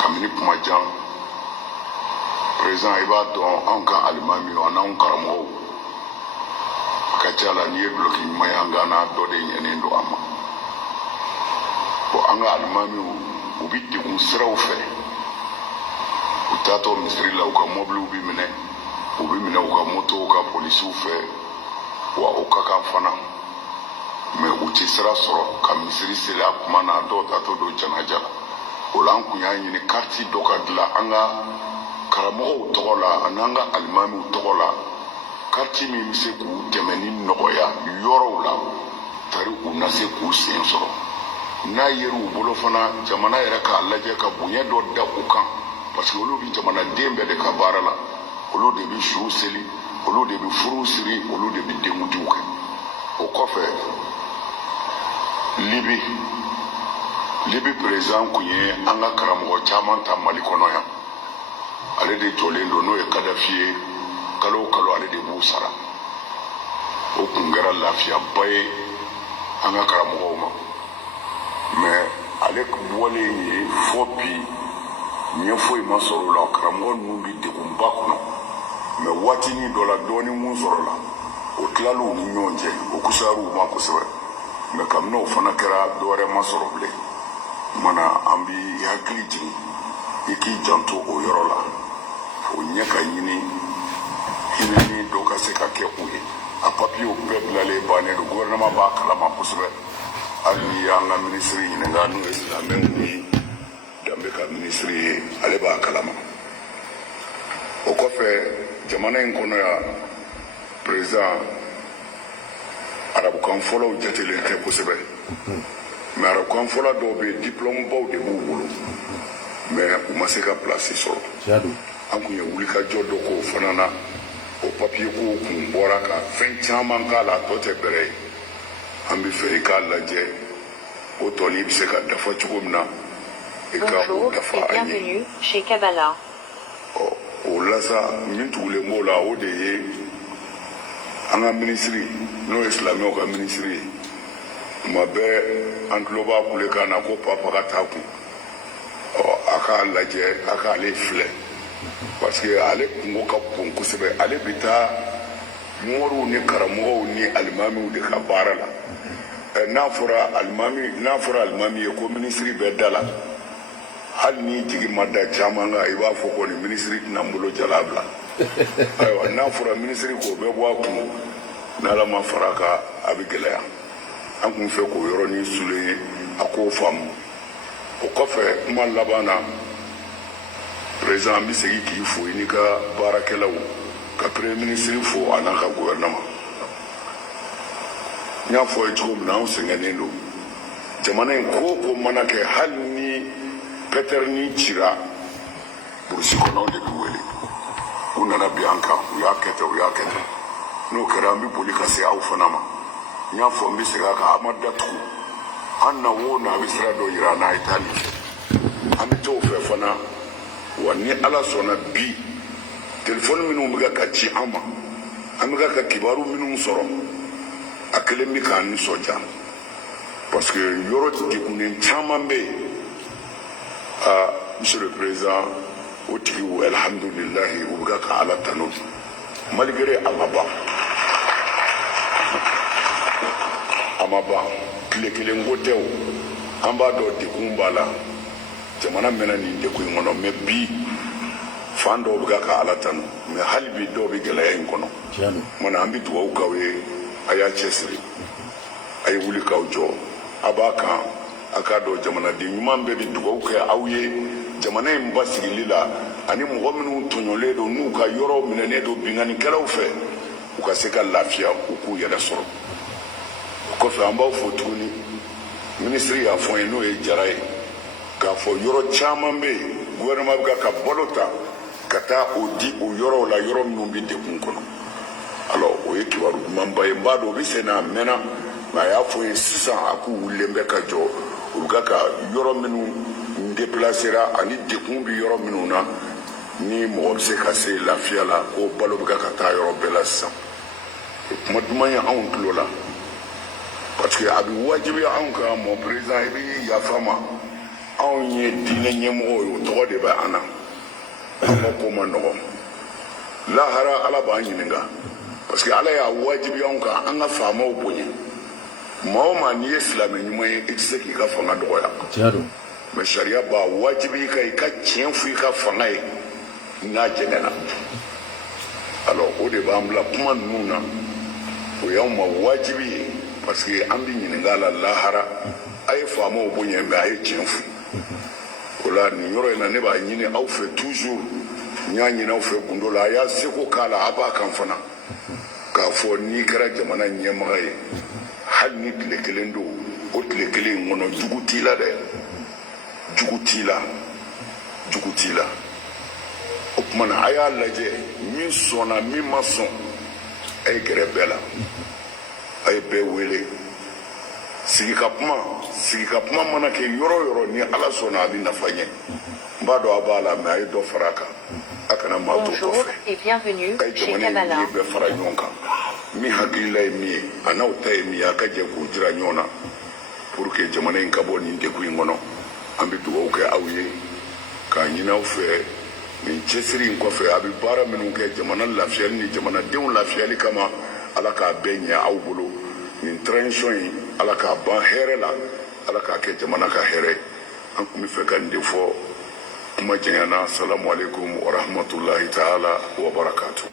kabini kuma jan président i b'a dɔn anw ka alimamiw an'anw karamɔgɔw a ka ca la n'i ye duloki ɲuman ye an ka n'a dɔ de ɲɛnen don an ma bon an ka alimamiw u bi degun siraw fɛ u taatɔ misiri la u ka mɔbiliw bi minɛ u bi minɛ u ka motow ka polisiw fɛ wa o ka kan fana mais u ti sira sɔrɔ ka misiri seli a kuma na dɔw taatɔ don janaja la o la an kun y'a ɲini kariti dɔ ka dilan an ka karamɔgɔw tɔgɔ la an'an ka alimamiw tɔgɔ la kariti min bɛ se k'u dɛmɛ ni nɔgɔya yɔrɔw la tari u na se k'u sen sɔrɔ n'a yer'u bolo fana jamana yɛrɛ k'a lajɛ ka bonya dɔ da u kan parce que olu bi jamanaden bɛɛ de ka baara la olu de bi su seli olu de bi furu siri olu de bi denkudiw kɛ o kɔfɛ libi président kun ye an ka karamɔgɔ caman ta Mali kɔnɔ yan ale de jɔlen don n'o ye Kadafi ye kalo o kalo ale de b'u sara o kun kɛra lafiyaba ye an ka karamɔgɔw ma mais ale bɔlen ye fɔ bi ɲɛ foyi ma sɔrɔ o la karamɔgɔ ninnu bi degunba kɔnɔ mais waatinin dɔ la dɔɔnin mun sɔrɔla o tilal'u ni ɲɔgɔn cɛ o kusayar'u ma kosɛbɛ mais kabini o fana kɛra dɔwɛrɛ ma sɔrɔ bilen mana an bi hakili jigin i k'i janto o yɔrɔ la o ɲɛ ka ɲini hinɛni dɔ ka se ka kɛ u ye a papiyew bɛɛ bilalen bannen don gouvernement b'a kalama kosɛbɛ hali n'i y'an ka minisiri ɲininka n'o ye silamɛw ni danbe ka minisiri ye ale b'a kalama o kɔfɛ jamana in kɔnɔ yan président arabukan fɔlɔw jatelen tɛ kosɛbɛ mais arabukan fɔlɔ dɔw bɛ yen diplôme baw de b'u bolo mais u ma se ka place sɔrɔ an kun ye wulikajɔ dɔ k'o fana na o papiye kow kun bɔra ka fɛn caman k'a la a tɔ tɛ bɛrɛ ye an bɛ fɛ i k'a lajɛ o tɔni bɛ se ka dafa cogo min na i ka o dafa an ye o la sa min tugulen b'o la o de ye an ka minisiri n'o ye silamɛw ka minisiri ye ma bɛ an tulo b'a kulekan na ko papa ka taa kun a k'a lajɛ a k'ale filɛ parce que ale kungo ka bon kosɛbɛ ale bɛ taa mɔriw ni karamɔgɔw ni alimamiw de ka baara la n'a fɔra alimami ye ko minisiri bɛ da la hali ni jigi ma da caman kan i b'a fɔ kɔni minisiri tɛna n bolo jala bila ayiwa n'a fɔra minisiri k'o bɛɛ bɔ a kun n'ala ma fara a kan a bɛ gɛlɛya an tun fɛ k'o yɔrɔnin sulen ye a k'o faamu o kɔfɛ kuma laban na président an bɛ segin k'i fo i n'i ka baarakɛlaw ka premier ministre fo a n'a ka gouvernement n y'a fɔ ye cogo min na anw sɛgɛnnen don jamana in ko o ko mana kɛ hali ni pɛtɛrɛni cira burusi kɔnɔw de bɛ wele u nana bin an kan u y'a kɛ ten u y'a kɛ ten n'o kɛra an bɛ boli ka se aw fana ma n y'a fɔ n bɛ segin a kan a ma datugu an na o na a bɛ sira dɔ yira n'a ye taa nin fɛ an bɛ t'o fɛ fana wa ni ala sɔnna bi telefɔni minnu bɛ ka ci an ma an bɛ ka kibaru minnu sɔrɔ a kelen bɛ k'an nisɔndiya parce que yɔrɔ degunnen caman bɛ yen monsieur le président o tigiw alhamdulilahi u bɛ ka ala tanu malgré a ma ban tile kelen ko tɛ o an b'a dɔn degun b'a la jamana mɛnna nin degun in kɔnɔ mais bi fan dɔw bɛ ka ala tanu mais hali bi dɔw bɛ gɛlɛya in kɔnɔ mana an bɛ dugawu k'aw ye a y'a cɛsiri a ye wuli k'aw jɔ a b'a kan a k'a dɔn jamanaden ɲuman bɛɛ bɛ dugawu kɛ aw ye jamana in basigili la ani mɔgɔ minnu tɔɲɔlen don n'u ka yɔrɔ minɛnen don bingannikɛlaw fɛ u ka se ka lafiya u k'u yɛrɛ sɔrɔ o kɔfɛ an b'aw fo tuguni minisiri y'a fɔ n ye n'o ye jara ye k'a fɔ yɔrɔ caman bɛ yen gouvernement bɛ ka balo ta ka taa o di o yɔrɔw la yɔrɔ minnu bɛ degun kɔnɔ alors o ye kibaru dumanba ye n b'a dɔn o bɛ sen na a mɛnna nka a y'a fɔ n ye sisan a k'u wulilen bɛ ka jɔ u bɛ ka yɔrɔ minnu déplacera ani degun bɛ yɔrɔ minnu na ni mɔgɔ bɛ se ka se lafiya la ko balo bɛ ka taa yɔrɔ bɛɛ la sisan kuma duman ye anw tulo la parce que a bɛ wajibiya anw kan mon président i bɛ yafa ma anw ye diinɛ ɲɛmɔgɔw ye o tɔgɔ de bɛ an na an ka ko ma nɔgɔn lahara ala b'an ɲininka parce que ala y'a wajibiya anw kan an ka faamaw bonya maa o maa n'i ye silamɛ ɲuman ye i tɛ se k'i ka fanga dɔgɔya mais sariya b'a wajibi i kan i ka tiɲɛ fɔ i ka fanga ye n'a jɛngɛnna alors o de b'an bila kuma ninnu na o y'anw ma wajibi ye parce que an bɛ ɲininka a la lahara a ye faamaw bonya mais a ye tiɲɛ fɔ o la nin yɔrɔ in na ne b'a ɲini aw fɛ toujours n y'a ɲini aw fɛ gundo la a y'a seko k'a la a b'a kan fana k'a fɔ n'i kɛra jamana ɲɛmaga ye hali ni tile kelen don o tile kelen in kɔnɔ jugu t'i la dɛ jugu t'i la jugu t'i la o tuma na a y'a lajɛ min sɔnna min ma sɔn a ye gɛrɛ bɛɛ la a ye bɛɛ wele sigi ka kuma mana kɛ yɔrɔ o yɔrɔ ni ala sɔnna a bɛ nafa ɲɛ n b'a dɔn a b'a la mais a ye dɔ fara a kan a kana maa to kɔfɛ a ye jamana in bɛɛ fara ɲɔgɔn kan min hakilila ye min ye a n'aw ta ye min ye a ka jɛ k'u jira ɲɔgɔn na pour que jamana in ka bɔ nin degun in kɔnɔ an bɛ dugawu kɛ aw ye k'a ɲini aw fɛ nin cɛsiri in kɔfɛ a bɛ baara minnu kɛ jamana lafiyali ni jamanadenw lafiyali kama ala k'a bɛɛ ɲɛ aw bolo nin transition in ala k'a ban hɛrɛ la ala k'a kɛ jamana ka hɛrɛ an tun bɛ fɛ ka nin de fɔ kuma jɛɲana salamu alaikum wa rahmatulahi ta'ala wa barakatu.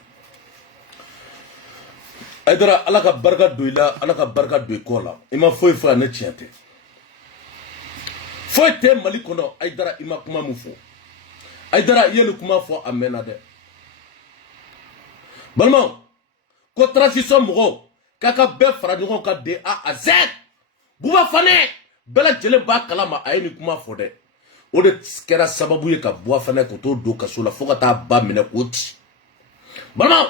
Aïdara ala ka barika don i la ala ka barika don i kɔ la i ma foyi fɔ a ne tiɲɛ tɛ foyi tɛ mali kɔnɔ Aïdara i ma kuma min fɔ Aïdara i ye nin kuma fɔ a mɛnna dɛ balimaw ko transition mɔgɔw k'a ka bɛɛ fara ɲɔgɔn kan de A à Z Buba Fane bɛɛ lajɛlen b'a kalama a ye nin kuma fɔ dɛ o de kɛra sababu ye ka Buba Fane ko to don kaso la fo ka taa ba minɛ k'o ci balimaw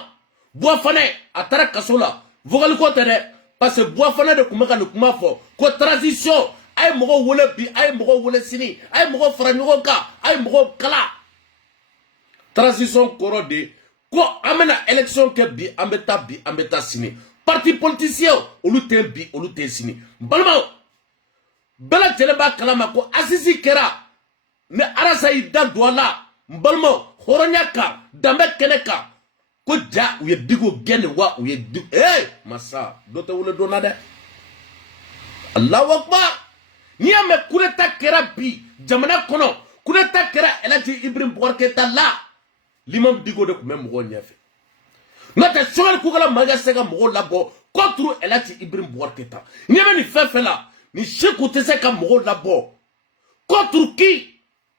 Buba Fane a taara kaso la vocal ko tɛ dɛ parce que Buba Fane de tun bɛ ka nin kuma fɔ ko transition a ye mɔgɔw wele bi a ye mɔgɔw wele sini a ye mɔgɔw fara ɲɔgɔn kan a ye mɔgɔw kala transition kɔrɔ de ko an bɛna élection kɛ bi an bɛ taa sini parti politicien olu te bi olu te sini balma bela jeleba kalama ko asisi kera ne arasa idan douala balma horonyaka dambe keneka ko ja u ye digo gene wa u ye masa dote wule dona de Allahu akbar ni ame kureta kera bi jamana kono kureta kera elati Ibrahim Boubacar Keita la l'imam digo de kuma mɔgɔ ɲɛfɛ n'otɛ sogɛli kugala maga se ka mɔgɔ labɔ contre elati Ibrahim Boubacar Keita ɲɛbɛ ni fɛn fɛn la ni seku tɛ se ka mɔgɔ labɔ contre qui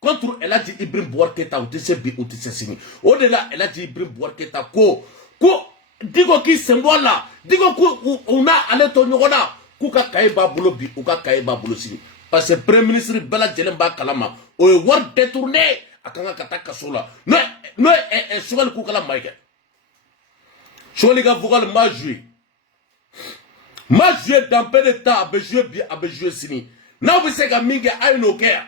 contre elati Ibrahim Boubacar Keita u tɛ se bi u tɛ se sini o de la elati Ibrahim Boubacar Keita ko digo k'i sen bɔ a la digo ko u n'a ale to ɲɔgɔn na k'u ka cahier b'a bolo bi u ka cahier b'a bolo sini parce que premier ministre bɛɛ lajɛlen b'a kalama o ye wari détourné a kan ka taa kaso la n'o ye sogɛli kugala ma kɛ sogɛli ka vocal m'a joué dans peu de temps a bɛ joué bi a bɛ joué sini n'aw bɛ se ka min kɛ a ye n'o kɛ yan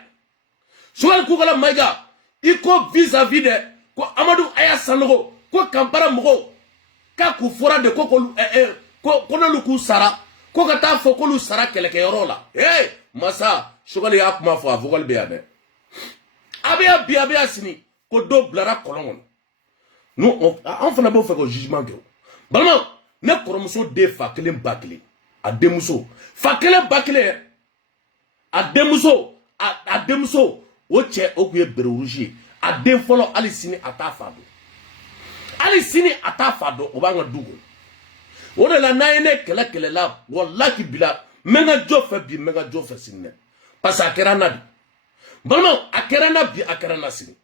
sogɛli kugala mayiga i ko vis-à-vis de ko Amadou Aya Sanogo ko Kampala mɔgɔw k'a k'u fɔra de ko n'olu k'u sara ko ka taa fɔ k'olu sara kɛlɛkɛyɔrɔ la masa sogɛli y'a kuma fɔ a vocal bɛ yan dɛ a bɛ sini ko dɔ bilara kɔlɔn kɔnɔ an fana b'o fɛ ka jugement kɛ balima ne kɔrɔmuso den fa kelen ba kelen a denmuso fa kelen ba kelen a denmuso o cɛ o tun ye bere rouge ye a den fɔlɔ hali sini a t'a fa dɔn o b'an ka du kɔnɔ o de la n'an ye ne kɛlɛla walahi bila n bɛ n ka jɔ fɛ bi n bɛ n ka jɔ fɛ sini dɛ parce que a kɛra n na de balima a kɛra n na bi a kɛra n na sini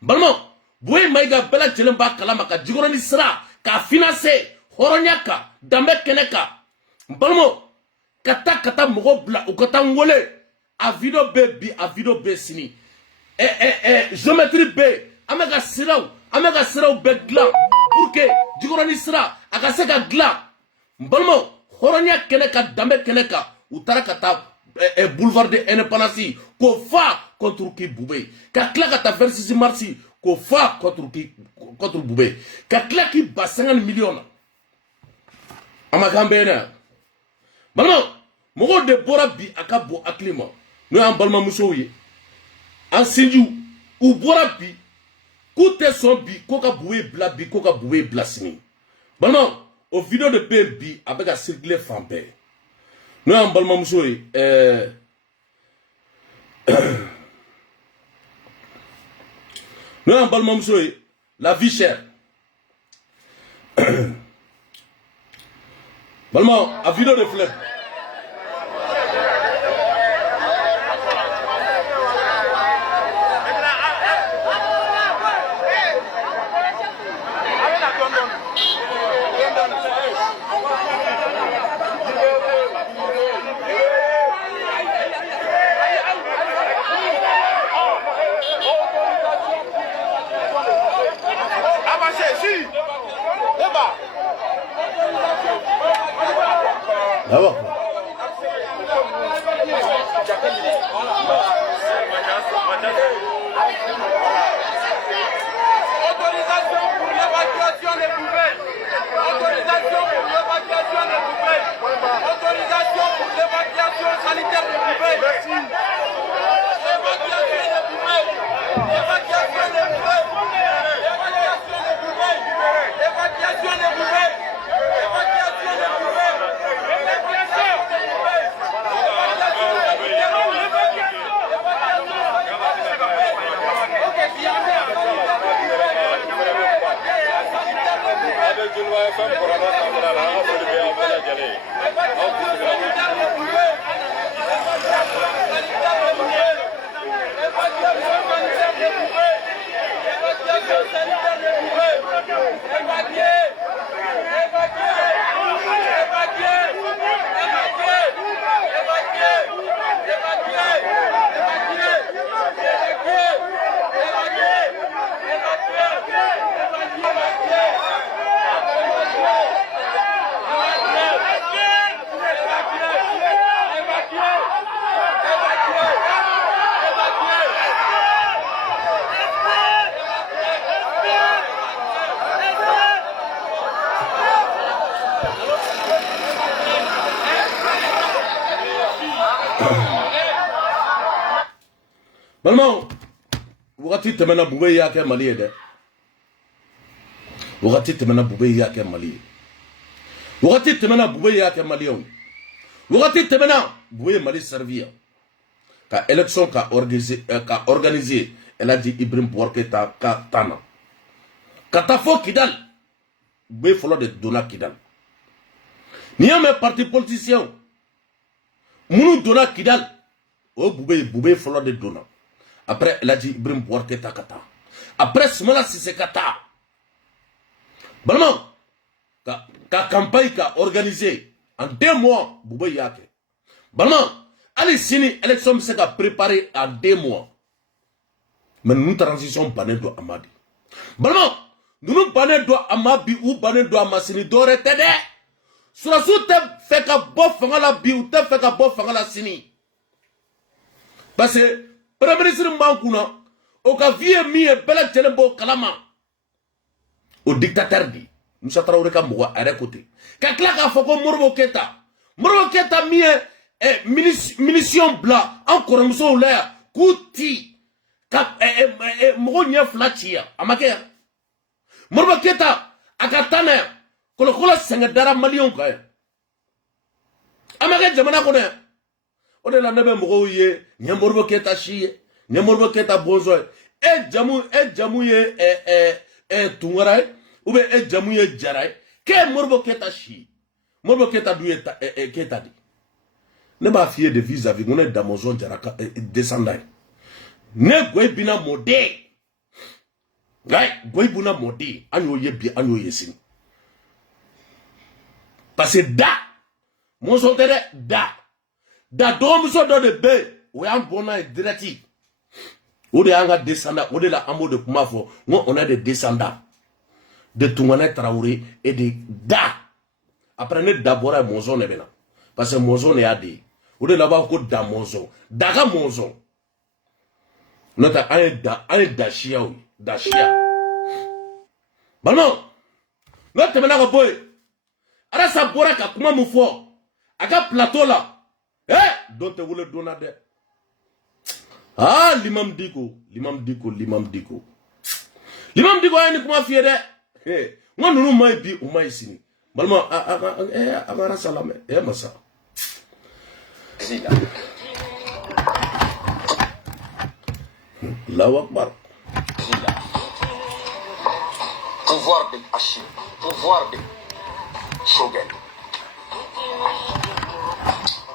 balima Boye Maïga bɛɛ lajɛlen b'a kalama ka jikɔrɔni sira k'a financer hɔrɔnya kan danbe kɛnɛ kan balima ka taa mɔgɔ bila u ka taa n wele a video bɛ bi a video bɛ sini géométrie bɛ an bɛ ka siraw bɛɛ dilan pour que jikɔrɔni sira a ka se ka dilan balima hɔrɔnya kɛnɛ kan danbe kɛnɛ kan u taara ka taa boulevard de l'Indépendance k'o fa contre qui Boubé ka tila ka taa 26 mars k'o fa contre Boubé ka tila k'i ba 50 millions na a ma kan bɛɛ na balima mɔgɔw de bɔra bi a ka bon hakili ma n'o y'an balimamusow ye an sinjiw u bɔra bi k'u tɛ sɔn bi ko ka Boubé bila bi ko ka Boubé bila sini balima o video de bɛ yen bi a bɛ ka circuler fan bɛɛ n'o y'an balimamuso ye n'o y'an balimamuso ye la vie chère balima a video de filɛ D'abord. Autorisation pour l'évacuation des poubelles. Autorisation pour l'évacuation des poubelles. Autorisation pour l'évacuation sanitaire des poubelles. Évacuation des poubelles. Évacuation des poubelles. Évacuation des poubelles. Évacuation des poubelles. Évacuation des poubelles. Balma, wakati temena bube yake Mali de. Wakati temena bube yake Mali. Wakati temena bube yake Mali on. Wakati temena bube Mali servir. Ka élection ka organisé, elle a dit Ibrahim Bouarketa ka tana. Katafo Kidal, bube folo de dona Kidal. Ni a mes partis politiciens. Mounou dona Kidal. Oh boubé folo de dona. Après elle a dit Ibrahim Bouarketa kata. Après Simona Sise kata. Balman. Ka campagne ka organisé en 2 mois boubé yake. Balman. Allez sini élection se ka préparer en 2 mois. Mais nous transition bané do Amadi. Balman. Nous bané do Amabi ou bané do Amasini dore tede. Surasu te fait ka bo fangala bi ou te fait ka bo fangala sini. Parce que Premier ministre Mankuna, au cas vie mi et belle tchelebo kalama. Au dictateur dit, nous sommes traoré comme moi à côté. Quand la foko Morbo Keta mi et munitions blanc, encore un son l'air, kouti, cap monia flatia, amake. Morbo Keta, akatane, kolokola sengadara malion kaya. Amake jamana kone. On est là nebe mouye, nyamorbo keta chiye, nyamorbo keta bonzo. Jamu ye tungara, ou bien jamu ye jaray. Ke morbo keta chi, morbo keta douye keta di. Ne ba fier de vis-à-vis, on est d'Amazon jaraka descendant. Ne goy bina modé. Right, goy bina modé. Anyo ye bi, anyo ye sin. Parce que da, mon son tere da. Da domuso do de be o yan bona direct o de anga descendant o de la amo de kuma fo on a des descendants de Toumane Traoré et de da après ne d'abord monzon ne bena parce que monzon est adi o de là-bas ko da monzon daga monzon nota un da chia oui da chia balmo nota mena ko boy ara sa bora ka kuma mu fo aga plateau là. Eh, donc tu voulais donner des. Ah, l'imam Diko, l'imam Diko. L'imam Diko, il est comment fier. Eh, moi, nous m'avons dit, on m'a ici. Malma, amara salame, massa. La Wakbar. Pouvoir de Hachim, pouvoir de Shogun.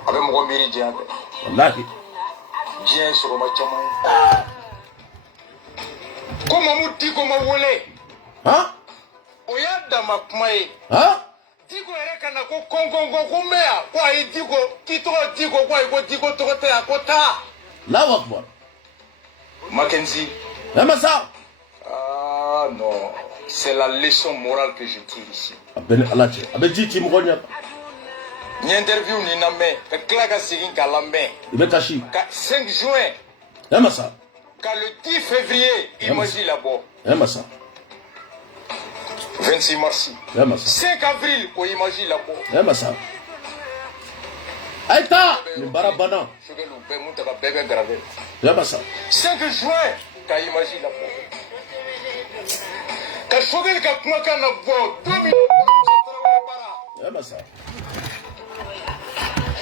Avec mon méridien. Wallahi. Dieu sur ma chama. Comment vous dites comment vous voulez? Hein? Oyada makmae. Hein? Digo erekana ko kongongo kumea kwa idigo kito digo kwa iko digo tokote akota. La Wakbar. Mackenzie. Massa. Ah non, c'est la leçon morale que je tire ici. Aben alache, aben jiti mgonya. Ni interview ni na me, ka klaka sigin kala me. Ibe kashi. Ka 5 juin. Massa. Ka le 10 février, imagine là-bas. Massa. 26 mars. 5 avril, ko imagine là-bas. Massa. Aïta, le barabana. Je vais le faire monter ka bébé gravé. Massa. 5 juin, ka imagine là-bas. Ka shogel ka kuma kana bo 2 minutes. Massa.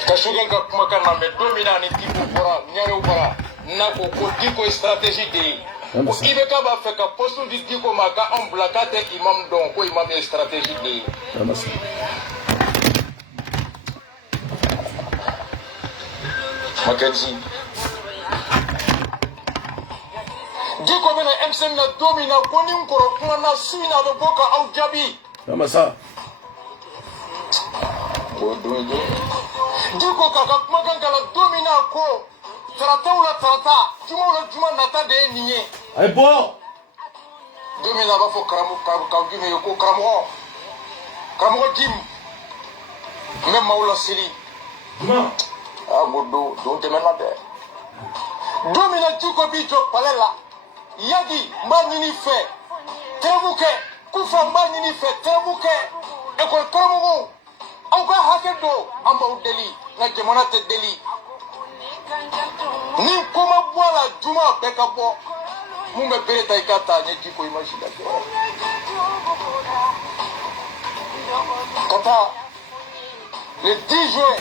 Kashogan ka kuma kana me 2 minutes ni tipo fora nyare ubara na ko diko stratégie de ko ibe ka ba fe ka postu di diko maka on blakate imam don ko imam stratégie de Massa. Mackenzie diko bena MCM na domina ko ni nkoro kuma na suina be boka au jabi Massa. Diko kaka kuma kankala domina ko tarata ula tarata juma nata de niye Ay bo. domina ba fo karamu ka gime ko karamu dim même maula sili ah godo don te mena de domina diko bijo palela yadi manini fe tebuke kufa manini fe tebuke e ko karamu au ka hake do amba udeli na jamana te deli Ni kuma bola juma bekabo. Mumbe bereta ikata nyeki ko imagine. Kata le 10 juin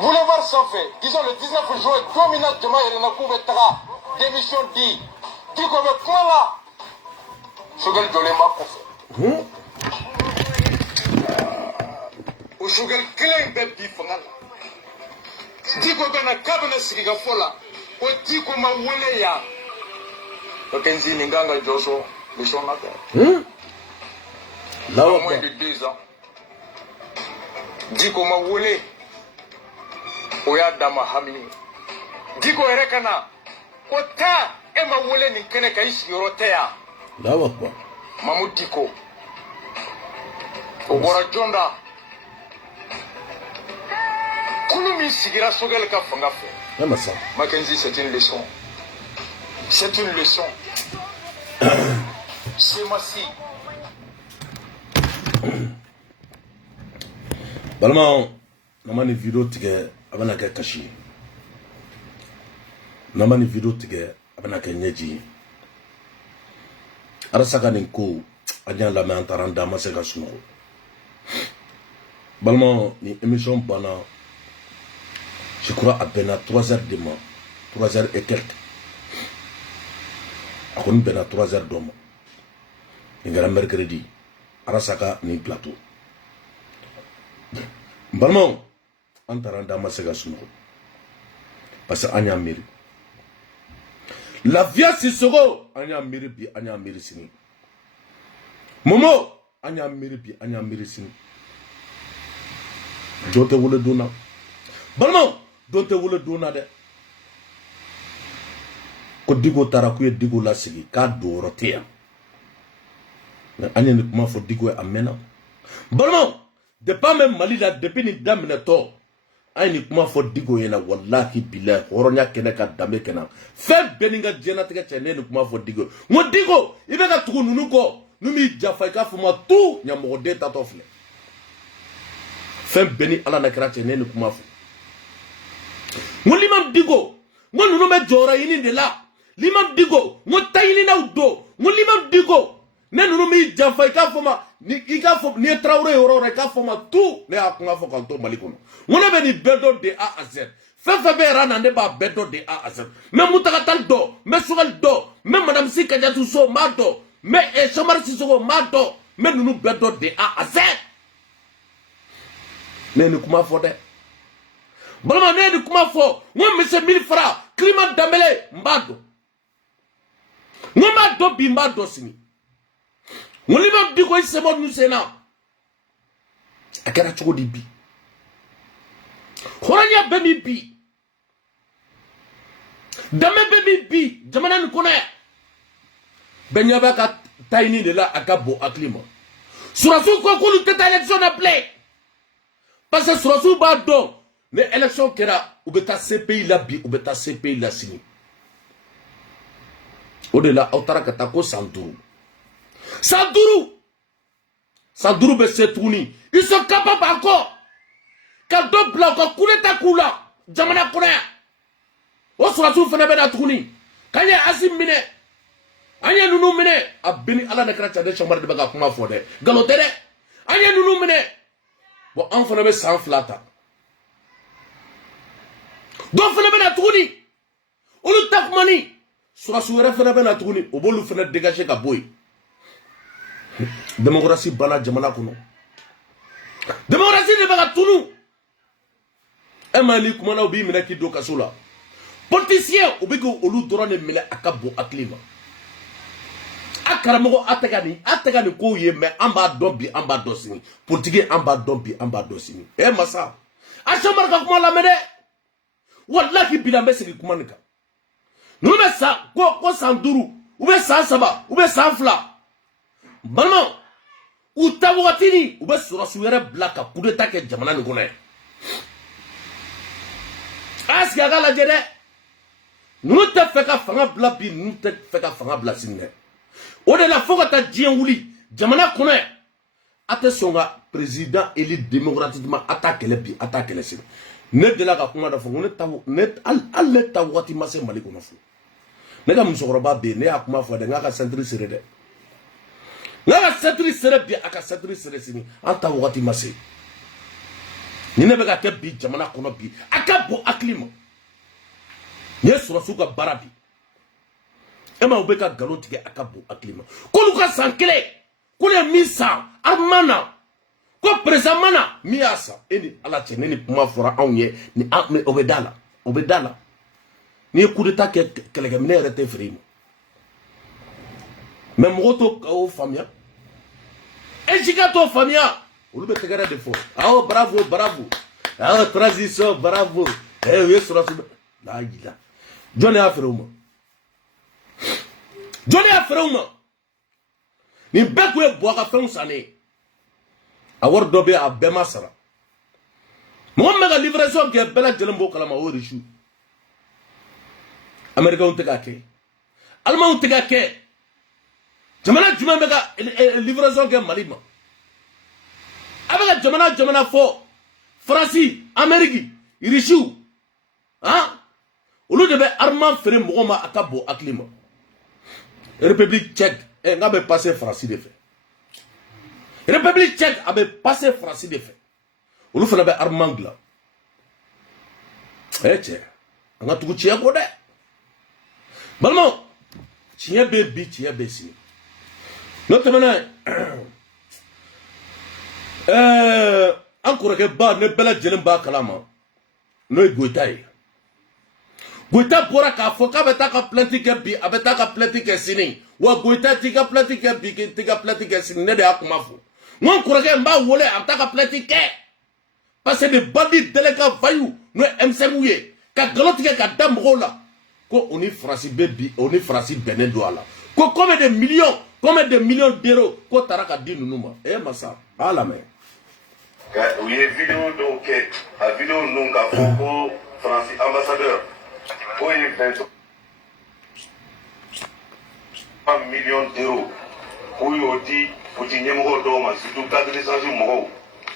Boulevard sans fait, disons le 19 juin, dominant de Maïre na Koubetara, démission dit, Diko me Kumala, Shugel Dolema Kofe. Ou Shugel Klein Bebi Fangala. Diko Gana Kabana Siga Fola, ou Diko Ma Wuleya. Kenzi Ninganga Joso, le son matin. Là, au moins de 2 ans. Diko Ma Wule. Oya dama hamini diko erekana ota ema wole ni kene ka isi yorotea lawa kwa mamudiko ogora jonda kulumi sigira sogel ka fanga fe nama sa Mackenzie, c'est une leçon c'est masi balma namani video tige abana ke kashi namani video tige abana ke nyeji arasaka nin ko anya la man taranda masega suno balma ni émission bana je crois à peine 3h de mois 3h et quelques akon bena 3h de mois ngara mercredi arasaka ni plateau balma antaranda masega suno parce que anya miri la via Sissoko anya miri bi anya miri sini momo anya miri bi anya miri sini dote wole duna balma dote wole duna de ko digo taraku ye digo la sigi ka dorotea anya ni kuma fo digo amena balma de pas même Mali la depuis ni damne to ay ni kuma fo digo yena wallahi billahi horonya kene ka dambe kena fe beninga jena tege chene ni kuma fo digo mo digo ibe ka tugu nunu ko numi jafa ka fo ma tout nya mo de ta tofle fe beni ala na kra chene ni kuma fo mo limam digo mo nunu me jora yini de la limam digo mo tayini na udo mo limam digo ne nunu mi jafa ka fo ma ni ika fo ni Traoré yorore ka fo ma tout ne akunga fo kanto Mali kono ngone be ni bedo de A à Z fe be rana ne ba bedo de A à Z me mutaka tal do me sugal do me madame Sikadiatou so ma do me Chamar Sissoko ma do me nunu bedo de A à Z ne ni kuma fo de balma ne ni kuma fo ngo monsieur 1000 francs climat Dambélé mbado ngoma do bi mbado sini Ngolima biko isemo nusena akara choko di bi khoranya bemi bi dame bemi bi jamana ni kone benyaba ka tayni de la akabo aklima surasu ko ko lu tata election appelé parce que surasu ba do ne election kera ubeta CPI la bi ubeta CPI la sini odela autara kata ko santuru Sandourou be setuni. Ils sont capables encore. Quand deux blocs, kouleta koula, jamana kone. O suratu fene bena tuni. Kanye asim mine. Anye nunu mine. Abini ala ne kra chade chamar de baga kuma fode. Galotere. Anye nunu mine. Bon, en fene be sans flata. Do fene bena tuni. Olu takmani. Suratu were fene bena tuni. Obolu fene dégager ka boy. Démocratie bana jamana kono démocratie de baga tunu e mali kuma na obi mina ki do kasula politicien obi ko olu drone mila akabo aklima akaramo atagani ko ye me amba dombi amba dosini politique amba dombi amba dosini e masa a chamar ka kuma la mede wallahi bilambe sigi kuma nika no be sa ko sanduru ube sa saba ube sa fla balma utabu watini ube surasu yere blaka kudeta ke jamana ni kone aski aga la jede nunu te feka fanga bla bi nunu te feka fanga bla sinne o de la foka ta dien wuli jamana kone ate songa président élu démocratiquement attaque le bi attaque le sin ne de la ka kuma da fo ne alle ta wati ma se mali ko no fo ne ka musokoroba be ne ya kuma fo de nga ka centre sere de nga ka centre sere bi aka centre sere sini anta wati ma se ni ne be ka ke bi jamana kono bi aka bo aklima ne sura suka barabi ema ube ka galon tige aka bo aklima ko lu ka sankele ko le misa amana ko presamana miasa eni ala che neni kuma fora onye ni obedala ni coup d'état que les gamins étaient frères même moto o famia et jigato famia ou le tegara de fo ah bravo ah transition bravo oui sur la ila Johnny Afrouma ni bekwe boaka fon sané awar dobe a bema sara mo mega livraison ke bela jelembo kala ma wori shu america on tega ke alma on tega ke jamana juma mega livraison ke malima abega jamana fo France Amerique irishu hein olu de be armand fere mo ma akabo aklima République tchèque ngabe passer France de fait République tchèque avait passé Francis de fait. On fait la armangla. Eh tiens, on a tout tiré quoi de. Maman, tiens bébé, tiens bébé. Notre maintenant, encore que bas ne bela djelemba kalama. No goitaï. Goita pora ka foka betaka plantike bi abetaka plantike sini. Wa goita tika plantike bi tika plantike sini ne de akumafu. Mon courage m'a volé en tant que platique. Parce que des bandits délégués vaillous, nous MCMouye, qu'à galotique qu'à Damrola, qu'on est Francis Baby, on est Francis Benedouala. Combien de millions d'euros, qu'on t'a dit nous, eh, massa, à la main. Oui, vidéo donc, la vidéo non qu'a Foko, Francis ambassadeur, pour 23 millions d'euros, pour y dit. Kuti nyemgo doma surtout cadre de santé mo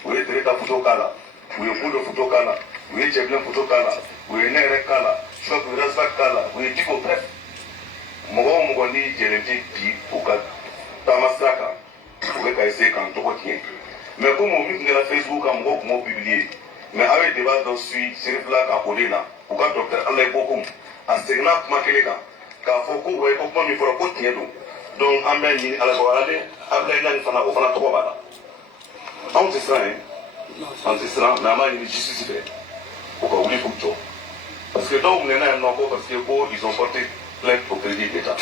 we treta photo kala we pudo photo kala we cheble photo kala we nere kala shop rasba kala we diko bref mo ni jelenti bi uka tamasaka we ka essayer quand to quoi mais comme on mit dans Facebook mo publier mais avec débat dans suite sur là ka kolena uka docteur Allah bokum asegna kuma keleka ka foko we ko mi foro ko tiedo donc en ben ni ala ko alade après nan fana ko fana to bala on te sera na ma ni justice fait ko ko wuli futo parce que donc on est non parce que ils ont porté plainte au crédit d'état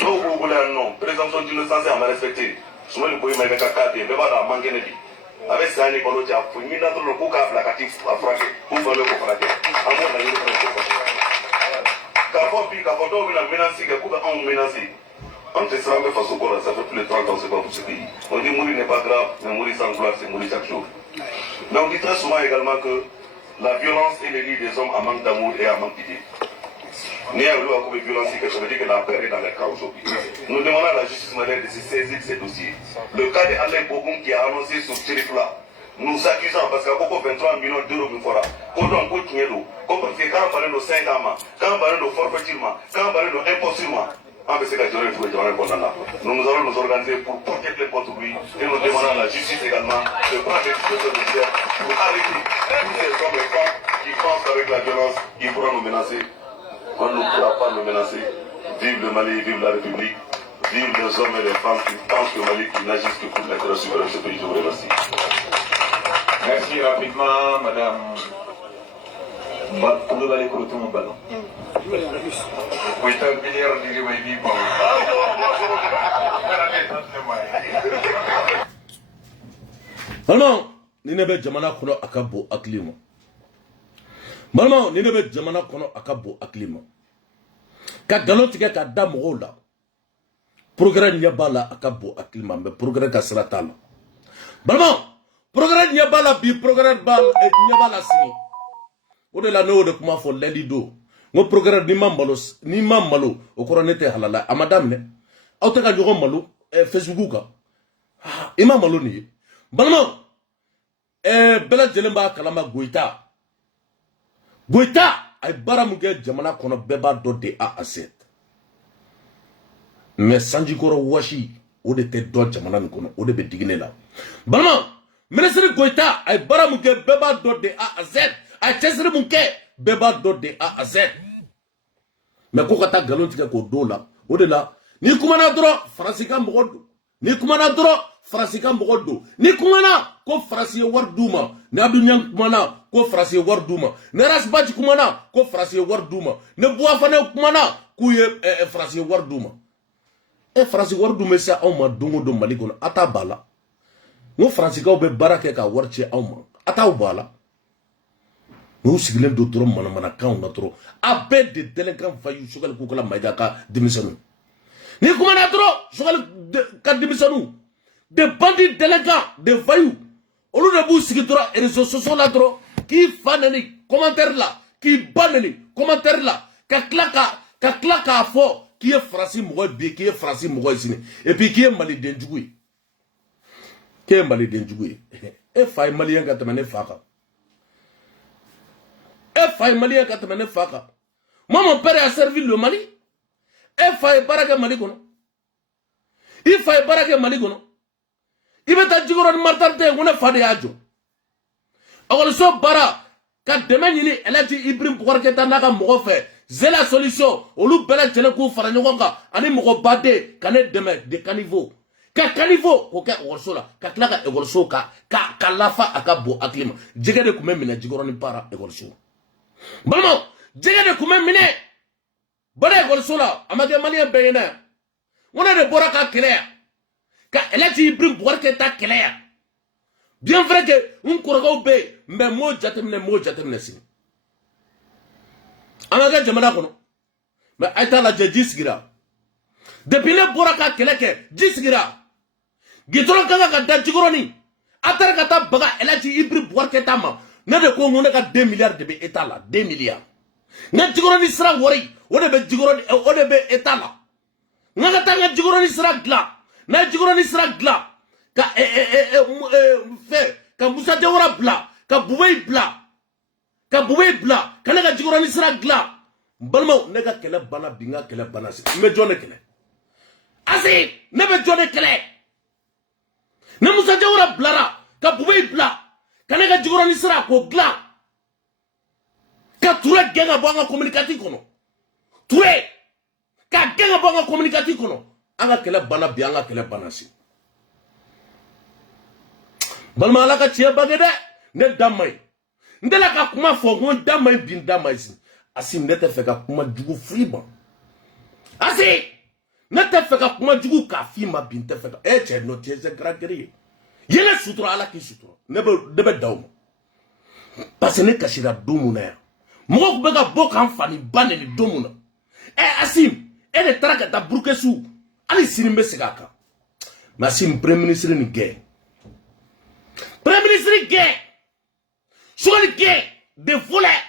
donc vous voulez non présomption d'innocence à respecter souvent le boy mais ka carte be ba da manquer ne bi avec ça ni ko lo ja fu mi na to ko ka applicatif à fraquer ou va le ko fraquer amon na ni ko ka fo bi ka fo do na menacer que ko ba on menacer. On te sera même face au corps, ça fait plus de 30 ans, c'est pas pour ce pays. On dit mourir n'est pas grave, mais mourir sans gloire, c'est mourir chaque jour. Mais on dit très souvent également que la violence est l'ennemi des hommes à manque d'amour et à manque d'idées. Né à l'eau à cause de violence, ça veut dire que la paix est dans les cas aujourd'hui. Nous demandons à la justice malienne de se saisir de ces dossiers. Le cas de Alain Bokoum qui a annoncé ce shérif-là, nous accusons parce qu'à beaucoup 23 millions d'euros de fora, quand on peut tenir l'eau, quand on parle de 5 ans, quand on parle de forfaitement, quand on parle de impossible, nous allons nous organiser pour porter plainte contre lui et nous demandons à la justice également de prendre des dispositions judiciaires pour arrêter tous ces hommes et femmes qui pensent qu'avec la violence, ils pourront nous menacer. On ne pourra pas nous menacer. Vive le Mali, vive la République, vive les hommes et les femmes qui pensent que le Mali, qui n'agissent que pour l'intérêt supérieur de ce pays. Je vous remercie. Merci rapidement, madame. Pour le Mali, pour tout mon ballon. Malama ni ne be jamana kono akabo aklima. Malama ni ne be jamana kono akabo aklima. Ka galotike ka da mogo la. Progrès nyabala akabo aklima mais progrès ka sratala. Malama progrès nyabala bi progrès ba nyabala sini. O de la no de kuma fo lelido. Ngo progrès ni mamalo o koronete halala amadam ne. Awtaka jogo malo Facebook ka. Imam malo ni. Balma bela jelemba kalama goita Goïta ay bara mun kɛ jamana kɔnɔ bɛɛ b'a dɔn de A à Z. Mais Sanjikoro Washi o de tɛ dɔn jamana nin kɔnɔ o de bɛ digi ne la. Balima ministre Goïta ay bara mun kɛ bɛɛ b'a dɔn de A à Z. Ay cɛsiri mun kɛ bɛɛ b'a dɔn de A à Z. Mais ko ka taa galon tigɛ k'o don la o de la ni kumana dɔrɔn Faransi ka mɔgɔ don. Ni kumana dɔrɔn Faransi ka mɔgɔ don. Ni kumana ko Faransi ye wari d'u ma. Ni Abdou Niang kumana ko Faransi ye wari d'u ma. Ni Rasbaji kumana ko Faransi ye wari d'u ma. Ni Bouafane kumana k'u ye Faransi ye wari d'u ma. Faransi wari d'u ma se anw ma don o don Mali kɔnɔ a t'a ba la. Ngo Faransikaw bɛ baara kɛ ka wari ci anw ma a t'aw ba la. N'u sigilen don dɔrɔn manamanakanw na dɔrɔn a bɛɛ de délinquant failliw Choguel Kokala Maïga ka denmisɛnninw. Ni kumana dɔrɔn Choguel ka denmisɛnninw des bandits délinquants des voyous olu de b'u sigi dɔrɔn réseaux sociaux la dɔrɔn k'i fa neni commentaire la k'i ba neni commentaire la ka tila k'a fɔ k'i ye Faransi mɔgɔ bi k'i ye Faransi mɔgɔ ye sini et puis k'i ye maliden jugu ye k'e ye maliden jugu ye e fa ye malien ka tɛmɛ ne fa kan e fa ye malien ka tɛmɛ ne fa kan moi mon père a servi le Mali e fa ye baara kɛ Mali kɔnɔ i fa ye baara kɛ Mali kɔnɔ i bɛ taa Jikɔrɔ ni Martin tɛ ko ne fa de y'a jɔ ɔkɔliso baara ka dɛmɛ ɲini Elhaji Ibrahim Boubacar Keïta n'a ka mɔgɔ fɛ c'est la solution olu bɛɛ lajɛlen k'u fara ɲɔgɔn kan ani mɔgɔ baden ka ne dɛmɛ de caniveau ka caniveau k'o kɛ ɔkɔliso la ka tila ka ɔkɔliso ka lafa a ka bon hakili ma jɛgɛ de tun bɛ minɛ Jikɔrɔ ni baara ɔkɔliso balimaw jɛgɛ de tun bɛ minɛ baara ɔkɔliso la a ma kɛ maliyɛn bɛɛ ɲɛna yan n ko ne de bɔra ka kɛlɛ yan ka Elhaji Ibrahim Boubacar Keïta kɛlɛ yan bien vrai que n kɔrɔkɛw bɛ yen mais m'o jateminɛ sini an ka kɛ jamana kɔnɔ mais a ye t'a lajɛ ji sigira depuis ne bɔra ka kɛlɛ kɛ ji sigira gitɔrɔn ka kan ka da Jikɔrɔni a taara ka taa baga Elhaji Ibrahim Boubacar Keïta ma ne de ko n ko ne ka 2 milliards de bɛ état la 2 milliards n ka Jikɔrɔni sira wari o de bɛ Jikɔrɔni o de bɛ état la n ka taa n ka Jikɔrɔni sira dilan n'a ye Jikɔrɔni sira dilan ka fɛ ka Musa Jawara bila ka Bubeyi bila ka ne ka Jikɔrɔni sira dilan balimaw ne ka kɛlɛ banna bi n ka kɛlɛ banna n bɛ jɔn de kɛlɛ asi ne bɛ jɔn de kɛlɛ ne Musa Jawara bilara ka Bubeyi bila ka ne ka Jikɔrɔni sira k'o dilan ka Ture gɛn ka bɔ an ka communicatif kɔnɔ Ture ka gɛn ka bɔ an ka communicatif kɔnɔ an ka kɛlɛ banna bi an ka kɛlɛ banna si balima ala ka tiɲɛ bange dɛ ne da ma ɲi n tɛla ka kuma fɔ ko n da ma ɲi bi n da ma ɲi si asi ne tɛ fɛ ka kuma jugu f'i ma asi ne tɛ fɛ ka kuma jugu k'a f'i ma bi n tɛ fɛ ka cɛ n'o tɛ c'est grand guerrier yɛlɛ sutura ala k'i sutura ne bɛ da o ma parce que ne kasira don mun na yan mɔgɔw tun bɛ ka bɔ k'an fa ni ba neni don mun na Asim e de taara ka taa burukɛsiw hali sini n bɛ segin a kan mais Asim premier ministre ni gɛn Premier ministre gay, Choguel gay, de volets.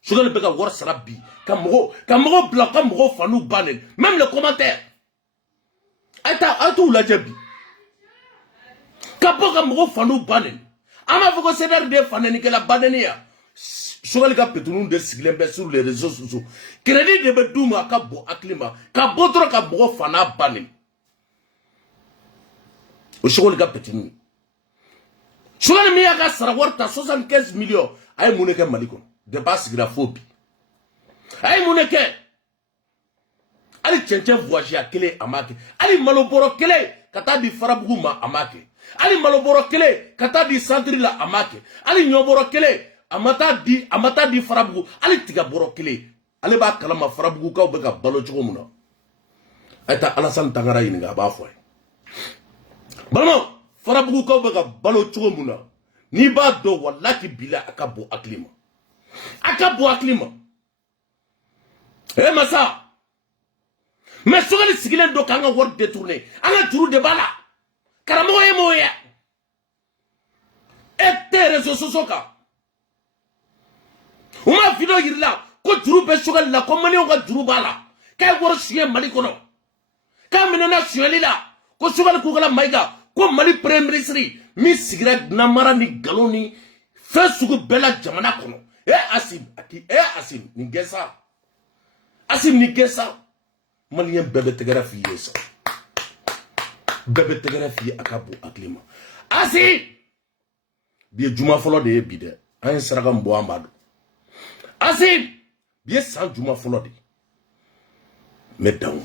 Choguel beka war sarabi, kamogo blanc, kamogo fanou banen, même les commentaires. Aïtou la djabi. Kapo kamogo fanou banen. Ama foko sedar de fanen que la banenia. Choguel ka petounou de siglembe sur les réseaux sociaux. Crédit de bedouma kabo aklima, kabo tro kamogo fana banen. Choguel ka petounou. Choguel mi aka sarawarta 75 millions ay muneke maliko de bas graphobie ay muneke ali chenche voyage akele amake ali maloboro kele kata di farabugu ma amake ali maloboro kele kata di centre la amake ali nyoboro kele amata di farabugu ali tiga boro kele ali ba kalama farabugu ka be ka balo jogo muna ayta Alassane Tangara yinga ba foy balmo farabugu ka be ka balo jogo muna ni ba do wallahi bila akabo aklima masa mais Choguel sigilen do kanga wor détourner anga juru de bala karamo e moya et réseaux sociaux ka uma video yirla ko juru be Choguel la ko mani on ka juru bala kay wor suye Mali kono ka minena suye la ko Choguel Kokala Maïga ko Mali premier ministre mi sigira namara ni galoni fe sugu bela jamana kono Asim aki Asim ni gesa Asim ni gesa malien bebe tegara fi yesa bebe tegara fi akabu aklima Asim biye juma folo de bide an saraka mbo ambado Asim biye san juma folo de medaw